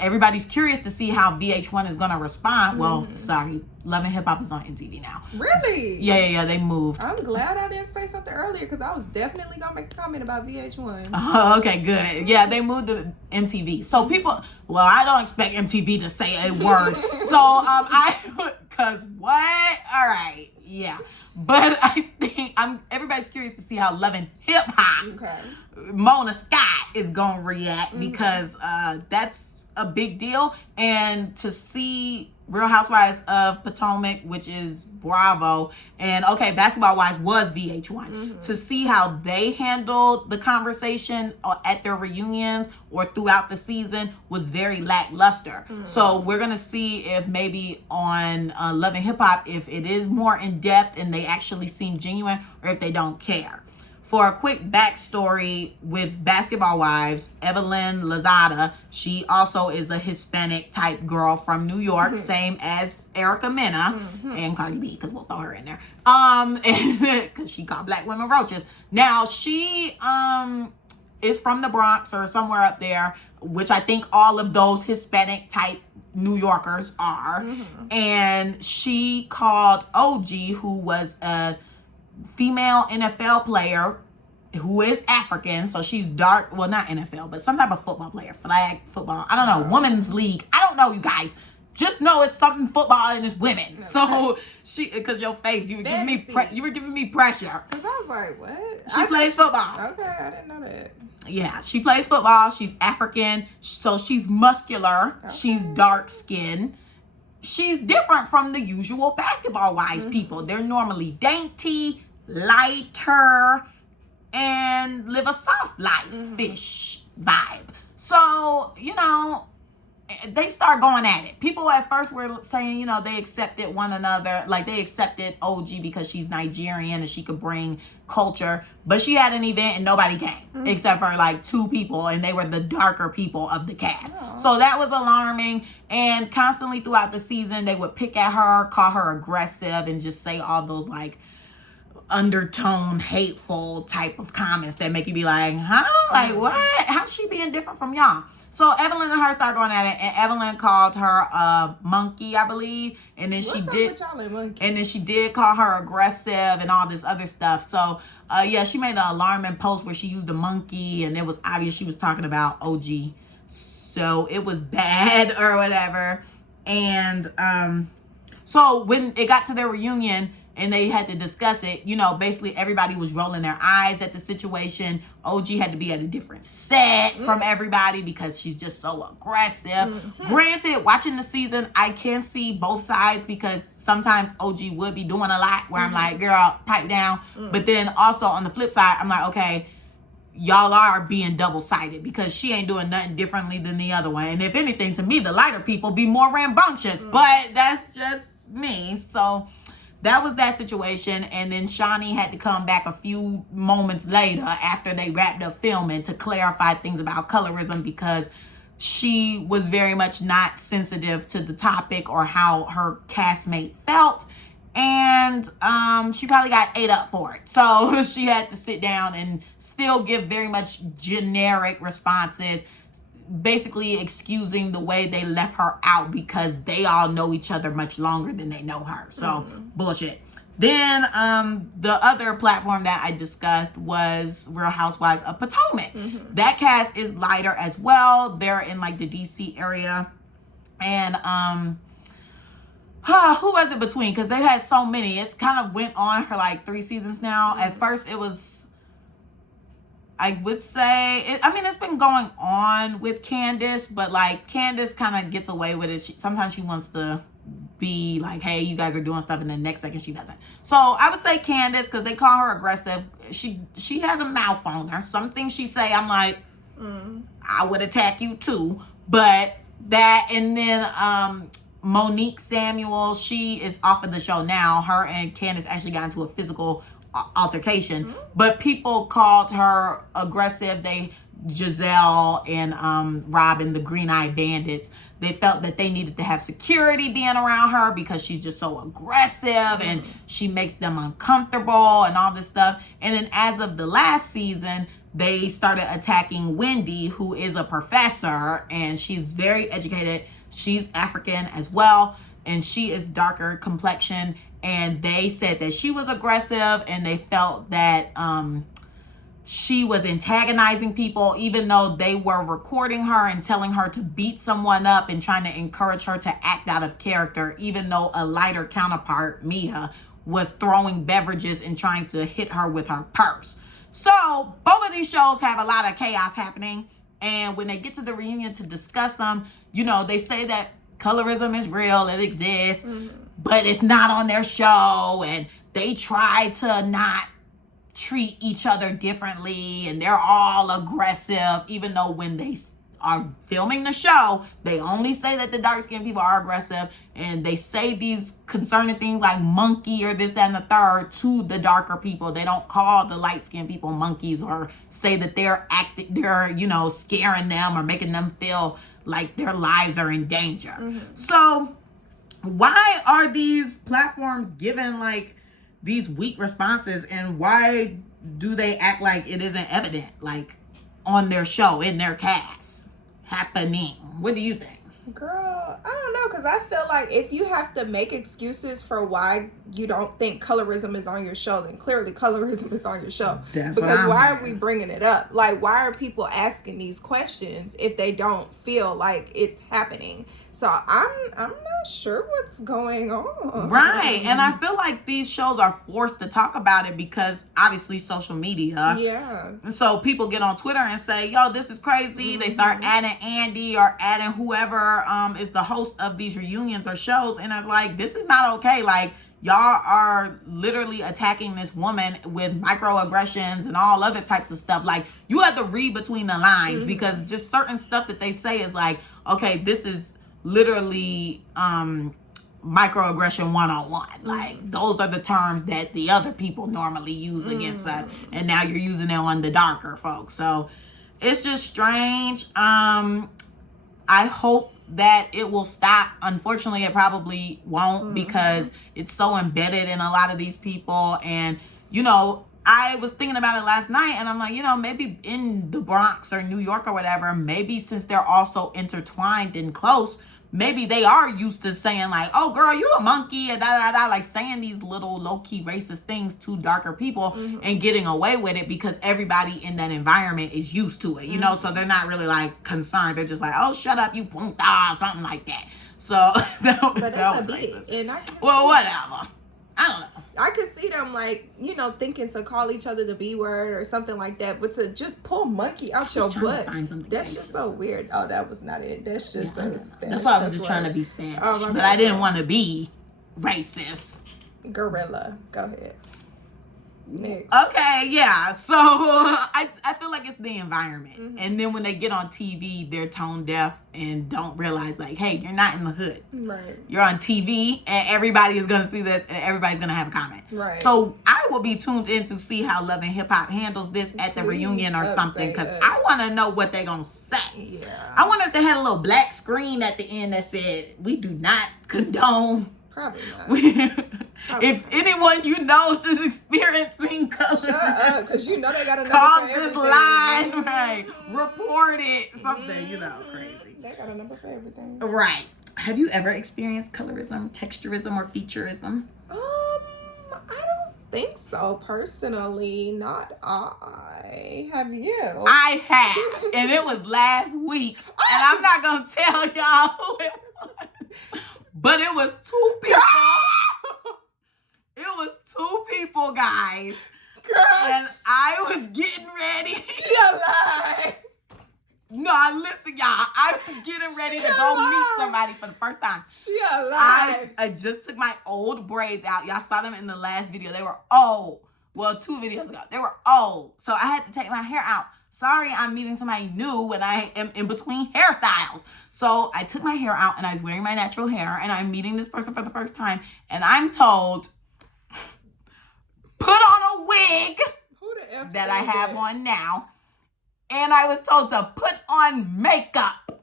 everybody's curious to see how VH1 is going to respond. Well, sorry, Love and Hip Hop is on MTV now. Really? Yeah, they moved. I'm glad I didn't say something earlier because I was definitely going to make a comment about VH1. Oh, okay, good. Yeah, they moved to MTV. So people, well, I don't expect MTV to say a word. So, cause what? All right, yeah. But I think everybody's curious to see how Love and Hip Hop, Mona Scott is gonna react, because that's a big deal. And to see Real Housewives of Potomac, which is Bravo, and Basketball Wives was VH1, to see how they handled the conversation at their reunions or throughout the season was very lackluster. So we're gonna see if maybe on Love and Hip Hop, if it is more in depth and they actually seem genuine, or if they don't care. For a quick backstory with Basketball Wives, Evelyn Lozada, she also is a Hispanic type girl from New York, same as Erica Mena and Cardi B, because we'll throw her in there. Because she called black women roaches. Now, she is from the Bronx or somewhere up there, which I think all of those Hispanic type New Yorkers are. And she called OG, who was a female NFL player who is African, so she's dark, well, not NFL, but some type of football player, flag football, I don't know, women's league, I don't know, you guys, just know it's something football and it's women. So she, because your face, you were giving me pressure, because I was like, what? She plays football. Okay, I didn't know that. Yeah, she plays football. She's African, so she's muscular. She's dark skinned. She's different from the usual Basketball Wives people. They're normally dainty, lighter, and live a soft life-ish vibe. So, you know, they start going at it. People at first were saying, you know, they accepted one another. Like, they accepted OG because she's Nigerian and she could bring culture. But she had an event and nobody came, except for like 2 people, and they were the darker people of the cast. So that was alarming. And constantly throughout the season, they would pick at her, call her aggressive, and just say all those like undertone, hateful type of comments that make you be like, huh? Like, what? How's she being different from y'all? So Evelyn and her started going at it, and Evelyn called her a monkey, I believe, and then she did call her aggressive and all this other stuff. So she made an alarming post where she used a monkey, and it was obvious she was talking about OG. So it was bad or whatever. And so when it got to their reunion, and they had to discuss it. You know, basically everybody was rolling their eyes at the situation. OG had to be at a different set from everybody because she's just so aggressive. Granted, watching the season, I can see both sides because sometimes OG would be doing a lot where I'm like, girl, pipe down. But then also on the flip side, I'm like, okay, y'all are being double-sided because she ain't doing nothing differently than the other one. And if anything, to me, the lighter people be more rambunctious. But that's just me. So that was that situation. And then Shawnee had to come back a few moments later after they wrapped up filming to clarify things about colorism because she was very much not sensitive to the topic or how her castmate felt. And she probably got ate up for it. So she had to sit down and still give very much generic responses, basically excusing the way they left her out because they all know each other much longer than they know her. So bullshit. Then the other platform that I discussed was Real Housewives of Potomac. That cast is lighter as well. They're in like the DC area. And who was it between? Because they've had so many. It's kind of went on for like 3 seasons now. At first it was, I would say, it's been going on with Candace, but like Candace kind of gets away with it. Sometimes she wants to be like, hey, you guys are doing stuff, and then next second she doesn't. So I would say Candace, because they call her aggressive. She has a mouth on her. Some things she say, I'm like, I would attack you too. But that, and then Monique Samuel, she is off of the show now. Her and Candace actually got into a physical altercation, but people called her aggressive. Giselle and Robin, the Green Eye Bandits, they felt that they needed to have security being around her because she's just so aggressive and she makes them uncomfortable and all this stuff. And then as of the last season, they started attacking Wendy, who is a professor, and she's very educated. She's African as well, and she is darker complexion. And they said that she was aggressive, and they felt that she was antagonizing people, even though they were recording her and telling her to beat someone up and trying to encourage her to act out of character, even though a lighter counterpart, Mia, was throwing beverages and trying to hit her with her purse. So both of these shows have a lot of chaos happening. And when they get to the reunion to discuss them, you know, they say that colorism is real, it exists, but it's not on their show. And they try to not treat each other differently, and they're all aggressive, even though when they are filming the show, they only say that the dark-skinned people are aggressive, and they say these concerning things like monkey or this, that, and the third to the darker people. They don't call the light-skinned people monkeys or say that they're scaring them or making them feel like their lives are in danger. So why are these platforms giving like these weak responses, and why do they act like it isn't evident, like on their show, in their cast happening? What do you think? Girl, I don't know, because I feel like if you have to make excuses for why you don't think colorism is on your show, then clearly colorism is on your show. That's because why are we bringing it up? Like, why are people asking these questions if they don't feel like it's happening? So I'm not sure what's going on. Right. And I feel like these shows are forced to talk about it because obviously social media. Yeah. So people get on Twitter and say, yo, this is crazy. They start adding Andy or adding whoever is the host of these reunions or shows. And it's like, this is not okay. Like, y'all are literally attacking this woman with microaggressions and all other types of stuff. Like, you have to read between the lines because just certain stuff that they say is like, okay, this is literally microaggression 101. Like, those are the terms that the other people normally use against us, and now you're using it on the darker folks. So it's just strange. I hope that it will stop. Unfortunately, it probably won't because it's so embedded in a lot of these people. And you know, I was thinking about it last night, and I'm like, you know, maybe in the Bronx or New York or whatever, maybe since they're all so intertwined and close, maybe they are used to saying like, oh girl, you a monkey, and like saying these little low-key racist things to darker people and getting away with it because everybody in that environment is used to it, you know, so they're not really like concerned. They're just like, oh, shut up, you punta, something like that. So that was racist. And well, whatever. I don't know. I could see them like, you know, thinking to call each other the B word or something like that, but to just pull monkey out your butt, that's just so weird. Oh, that was not it. That's just Spanish. That's why I was just trying to be Spanish, but I didn't want to be racist. Gorilla. Go ahead. Next. Okay, yeah. So I feel like it's the environment. And then when they get on TV, they're tone deaf and don't realize, like, hey, you're not in the hood. Right. You're on TV and everybody is going to see this and everybody's going to have a comment. Right. So I will be tuned in to see how Love and Hip Hop handles this at the reunion or something, because I want to know what they're going to say. Yeah. I wonder if they had a little black screen at the end that said, we do not condone. Probably not. If anyone you know is experiencing colorism, shut up, because you know they got a number call for this everything. line, right? Report it, something, you know, crazy. They got a number for everything. Right. Have you ever experienced colorism, texturism, or featureism? I don't think so, personally. Not I. Have you? I have, and it was last week, and I'm not gonna tell y'all who it was, but it was two people. It was two people, guys. Girl, And I was getting ready. she alive. No, listen, y'all. I was getting ready to go meet somebody for the first time. She alive. I just took my old braids out. Y'all saw them in the last video. They were old. Well, 2 videos ago. They were old. So I had to take my hair out. Sorry, I'm meeting somebody new when I am in between hairstyles. So I took my hair out and I was wearing my natural hair and I'm meeting this person for the first time. And I'm told, put on a wig Who the F that I have on now. And I was told to put on makeup.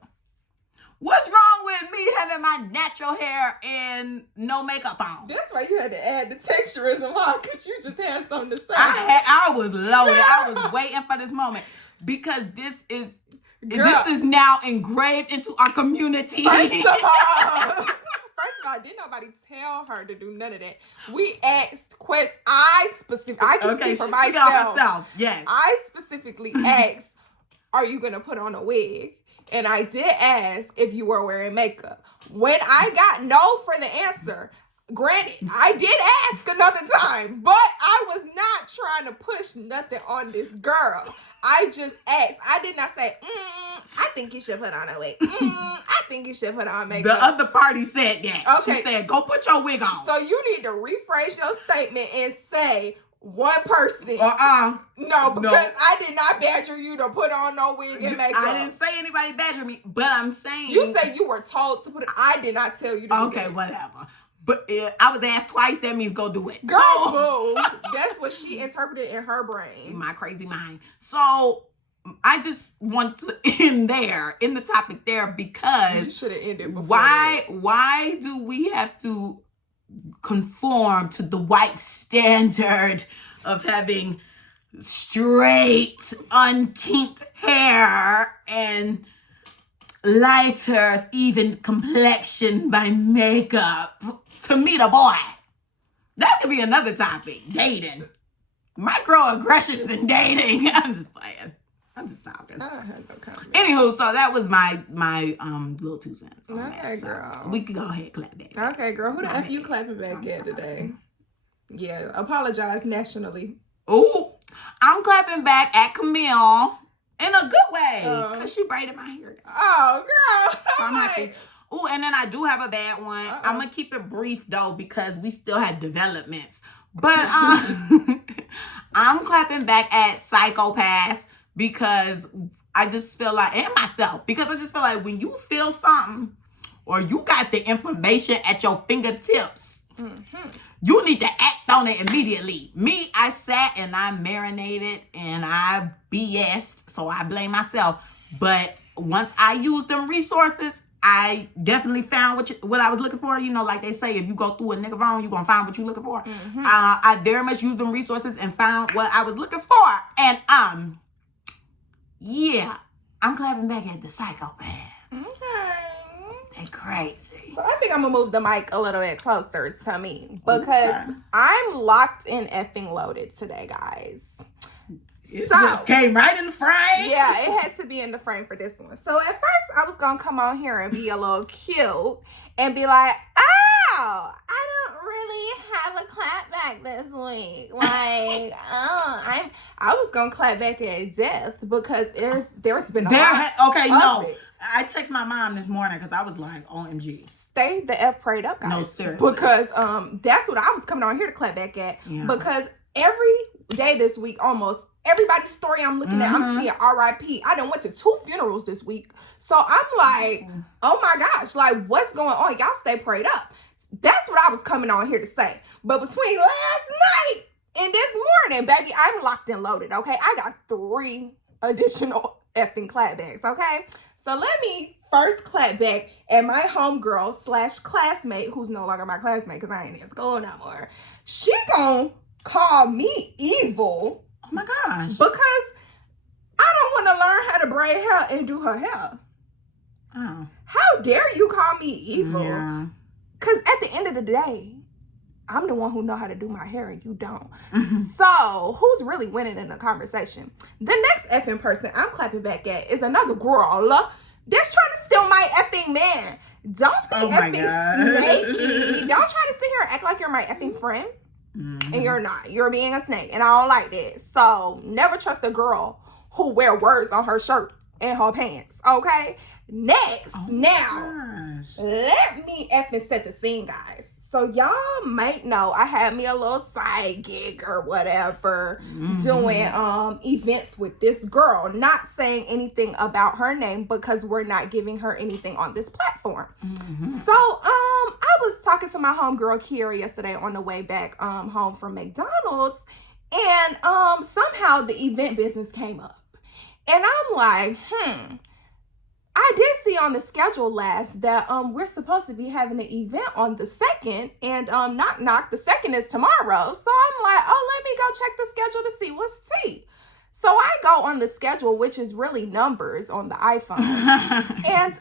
What's wrong with me having my natural hair and no makeup on? That's why you had to add the texturism, huh? Because you just had something to say. I was loaded. I was waiting for this moment because this is now engraved into our community. First of all, didn't nobody tell her to do none of that. We asked I can speak for myself. Yes. I specifically asked, are you going to put on a wig? And I did ask if you were wearing makeup. When I got no for the answer, granted, I did ask another time, but I was not trying to push nothing on this girl. I just asked. I did not say, I think you should put on a wig. I think you should put on makeup. The other party said that. Okay. She said, go put your wig on. So you need to rephrase your statement and say, one person. No, because I did not badger you to put on no wig and makeup. I didn't say anybody badgered me, but I'm saying. You say you were told to put it. I did not tell you to do Okay, that. whatever. But I was asked twice, that means go do it. Girl, boo. That's what she interpreted in her brain. My crazy mind. So I just want to end there, in the topic there, because you should have ended before why do we have to conform to the white standard of having straight, unkinked hair and lighter, even complexion by makeup to meet a boy? That could be another topic. Dating. Microaggressions in dating. I'm just playing. I'm just talking. I don't have no comment. Anywho, so that was my little 2 cents on Okay, that. So girl. we can go ahead, clap back. Okay, girl. Who the F you clapping back at today? Yeah, apologize nationally. Ooh, I'm clapping back at Camille in a good way because she braided my hair. Oh, girl. So I'm happy. Ooh, and then I do have a bad one. I'm gonna keep it brief though because we still had developments. But I'm clapping back at psychopaths because I just feel like, and myself, because I just feel like when you feel something or you got the information at your fingertips, you need to act on it immediately. Me, I sat and I marinated and I BS'd, so I blame myself. But once I used them resources, I definitely found what I was looking for. You know, like they say, if you go through a nigga phone, you're going to find what you're looking for. I very much used them resources and found what I was looking for. And, yeah, I'm clapping back at the psychopaths. Okay. They're crazy. So I think I'm going to move the mic a little bit closer to me because I'm locked in effing loaded today, guys. It just came right in the frame. Yeah, it had to be in the frame for this one. So at first, I was going to come on here and be a little cute and be like, oh, I don't really have a clapback this week. Like, I was gonna clap back at death because there's been a lot. I text my mom this morning because I was like, OMG. Stay the F prayed up, guys. No, seriously. Because that's what I was coming on here to clap back at. Yeah. Because every day this week, almost everybody's story I'm looking at, I'm seeing RIP. I done went to 2 funerals this week. So I'm like, oh my gosh, like what's going on? Y'all stay prayed up. That's what I was coming on here to say. But between last night and this morning, baby, I'm locked and loaded, okay? I got 3 additional effing clapbacks, okay? So let me first clap back at my homegirl / classmate, who's no longer my classmate because I ain't in school no more. She gonna call me evil. Oh my gosh. Because I don't want to learn how to braid hair and do her hair. Oh. How dare you call me evil? Yeah. Because at the end of the day, I'm the one who know how to do my hair and you don't. So who's really winning in the conversation? The next effing person I'm clapping back at is another girl that's trying to steal my effing man. Don't be effing snaky. Don't try to sit here and act like you're my effing friend. And you're not. You're being a snake. And I don't like that. So never trust a girl who wear words on her shirt and her pants. Okay? Next. Let me effing set the scene, guys. So y'all might know I had me a little side gig or whatever doing events with this girl. Not saying anything about her name because we're not giving her anything on this platform. So I was talking to my homegirl Kiera yesterday on the way back home from McDonald's, and somehow the event business came up. And I'm like, I did see on the schedule last that we're supposed to be having an event on the 2nd, and knock, the 2nd is tomorrow. So I'm like, oh, let me go check the schedule to see what's tea. So I go on the schedule, which is really numbers on the iPhone, and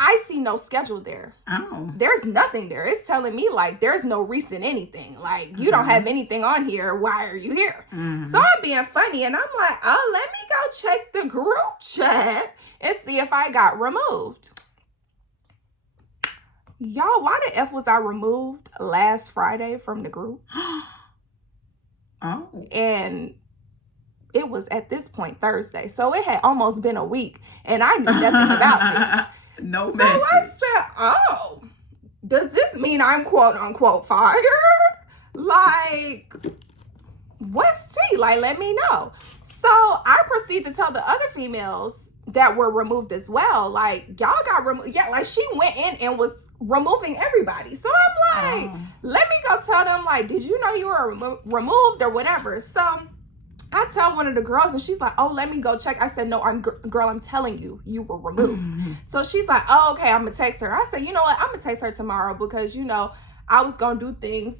I see no schedule there. Oh. There's nothing there. It's telling me like there's no recent anything. Like you don't have anything on here. Why are you here? So I'm being funny, and I'm like, oh, let me go check the group chat and see if I got removed. Y'all, why the F was I removed last Friday from the group? Oh. And it was at this point Thursday. So it had almost been a week and I knew nothing about this. No message. So I said, oh, does this mean I'm quote unquote fired? Like, what's tea? Like, let me know. So I proceed to tell the other females that were removed as well. Like, y'all got removed. Yeah, like she went in and was removing everybody. So I'm like, let me go tell them, like, did you know you were removed or whatever? So I tell one of the girls and she's like, oh, let me go check. I said, no, girl, I'm telling you, you were removed. So she's like, oh, okay, I'm gonna text her. I said, you know what? I'm gonna text her tomorrow because, you know, I was gonna do things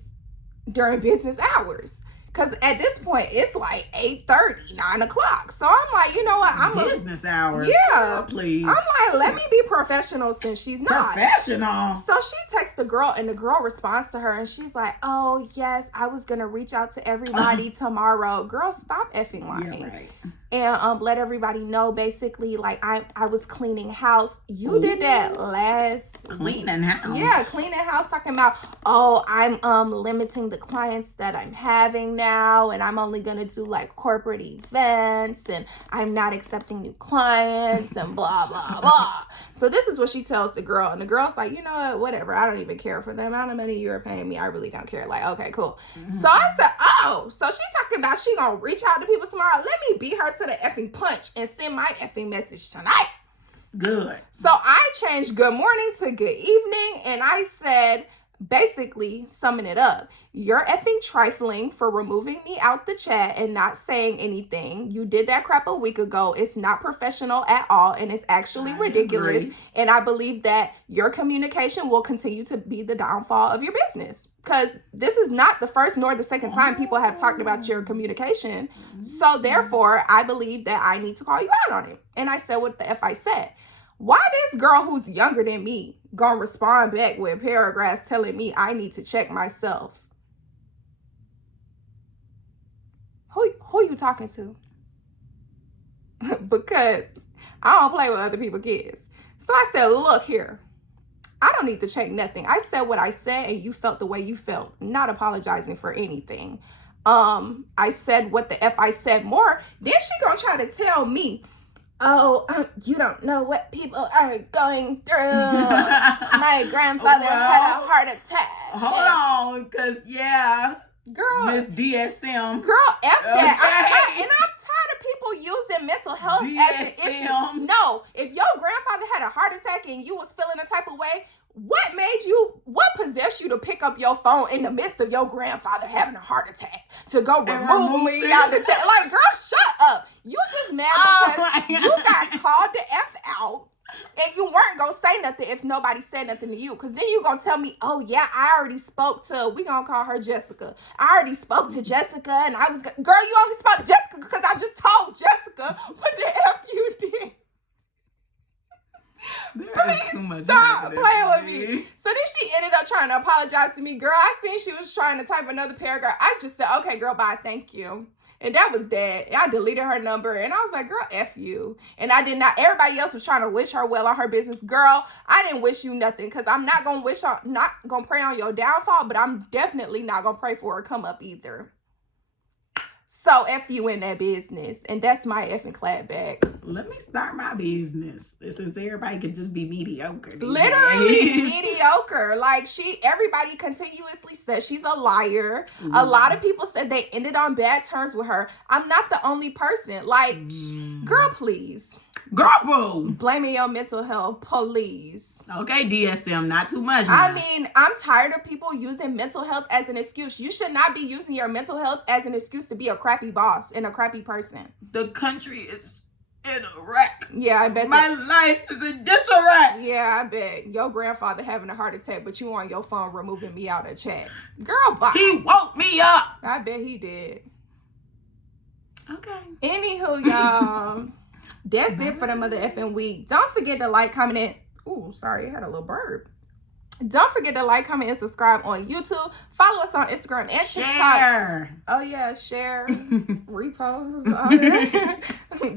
during business hours. Because at this point, it's like 8:30, 9 o'clock. So I'm like, you know what? I'm business hours. Yeah. Oh, please. I'm like, let me be professional since she's not. Professional. So she texts the girl and the girl responds to her and she's like, oh, yes, I was going to reach out to everybody tomorrow. Girl, stop effing lying. Yeah, right. And let everybody know basically like I was cleaning house. You did that last week. House. Yeah, cleaning house, talking about, oh, I'm limiting the clients that I'm having now and I'm only gonna do like corporate events and I'm not accepting new clients and blah blah blah. So this is what she tells the girl, and the girl's like, you know what, whatever, I don't even care for the amount of money you're paying me. I really don't care. Like, okay, cool. So I said, oh, so she's talking about she gonna reach out to people tomorrow. Let me beat her to the effing punch and send my effing message tonight. Good. So I changed good morning to good evening, and I said, basically, summing it up, you're effing trifling for removing me out the chat and not saying anything. You did that crap a week ago. It's not professional at all, and it's actually ridiculous. Agree. And I believe that your communication will continue to be the downfall of your business. Because this is not the first nor the second time people have talked about your communication. So therefore, I believe that I need to call you out on it. And I said what the F I said. Why this girl who's younger than me gonna respond back with paragraphs telling me I need to check myself? Who you talking to? Because I don't play with other people's kids. So I said, look here. I don't need to check nothing. I said what I said and you felt the way you felt. Not apologizing for anything. I said what the F I said more. Then she gonna try to tell me, oh, you don't know what people are going through. My grandfather had a heart attack. Hold on, because, girl, Miss DSM. Girl, F that. Okay. I'm tired of people using mental health as an issue. No, if your grandfather had a heart attack and you was feeling a type of way, what possessed you to pick up your phone in the midst of your grandfather having a heart attack to go remove me out the chat? Like, girl, shut up. You just mad because you got called the F out and you weren't going to say nothing if nobody said nothing to you. Because then you going to tell me, oh, yeah, I already spoke to, we going to call her Jessica. I already spoke to Jessica and I was, girl, you only spoke to Jessica because I just told Jessica what the F you did. Please stop playing with me. So then she ended up trying to apologize to me. Girl, I seen she was trying to type another paragraph. I just said, okay, girl, bye, thank you. And that was that. I deleted her number and I was like, girl, F you. And I did not, everybody else was trying to wish her well on her business. Girl, I didn't wish you nothing because I'm not going to pray on your downfall, but I'm definitely not going to pray for her come up either. So F you in that business. And that's my effing clapback. Let me start my business. Since everybody could just be mediocre. Literally mediocre. Like everybody continuously says she's a liar. A lot of people said they ended on bad terms with her. I'm not the only person. Like, girl, please. Girl, boo. Blaming your mental health, please. Okay, DSM, not too much now. I mean, I'm tired of people using mental health as an excuse. You should not be using your mental health as an excuse to be a crappy boss and a crappy person. The country is in a wreck. Yeah, I bet. My life is in disarray. Yeah, I bet. Your grandfather having a heart attack, but you on your phone removing me out of chat. Girl, bye. He woke me up. I bet he did. Okay. Anywho, y'all. That's it for the mother effing week. Don't forget to like, comment, and... Ooh, sorry, I had a little burp. Don't forget to like, comment, and subscribe on YouTube. Follow us on Instagram and TikTok. Share. Oh, yeah, share. Repost. All that.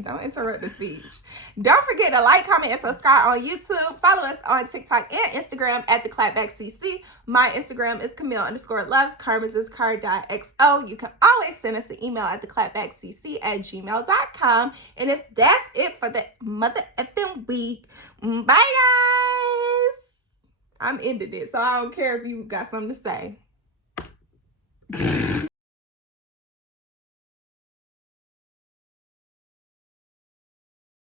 Don't interrupt the speech. Don't forget to like, comment, and subscribe on YouTube. Follow us on TikTok and Instagram at theclapbackcc. My Instagram is Camille_loves. Carmen's is car.xo. You can always send us an email at theclapbackcc@gmail.com. And if that's it for the mother effing week, bye, guys. I'm ending it, so I don't care if you got something to say.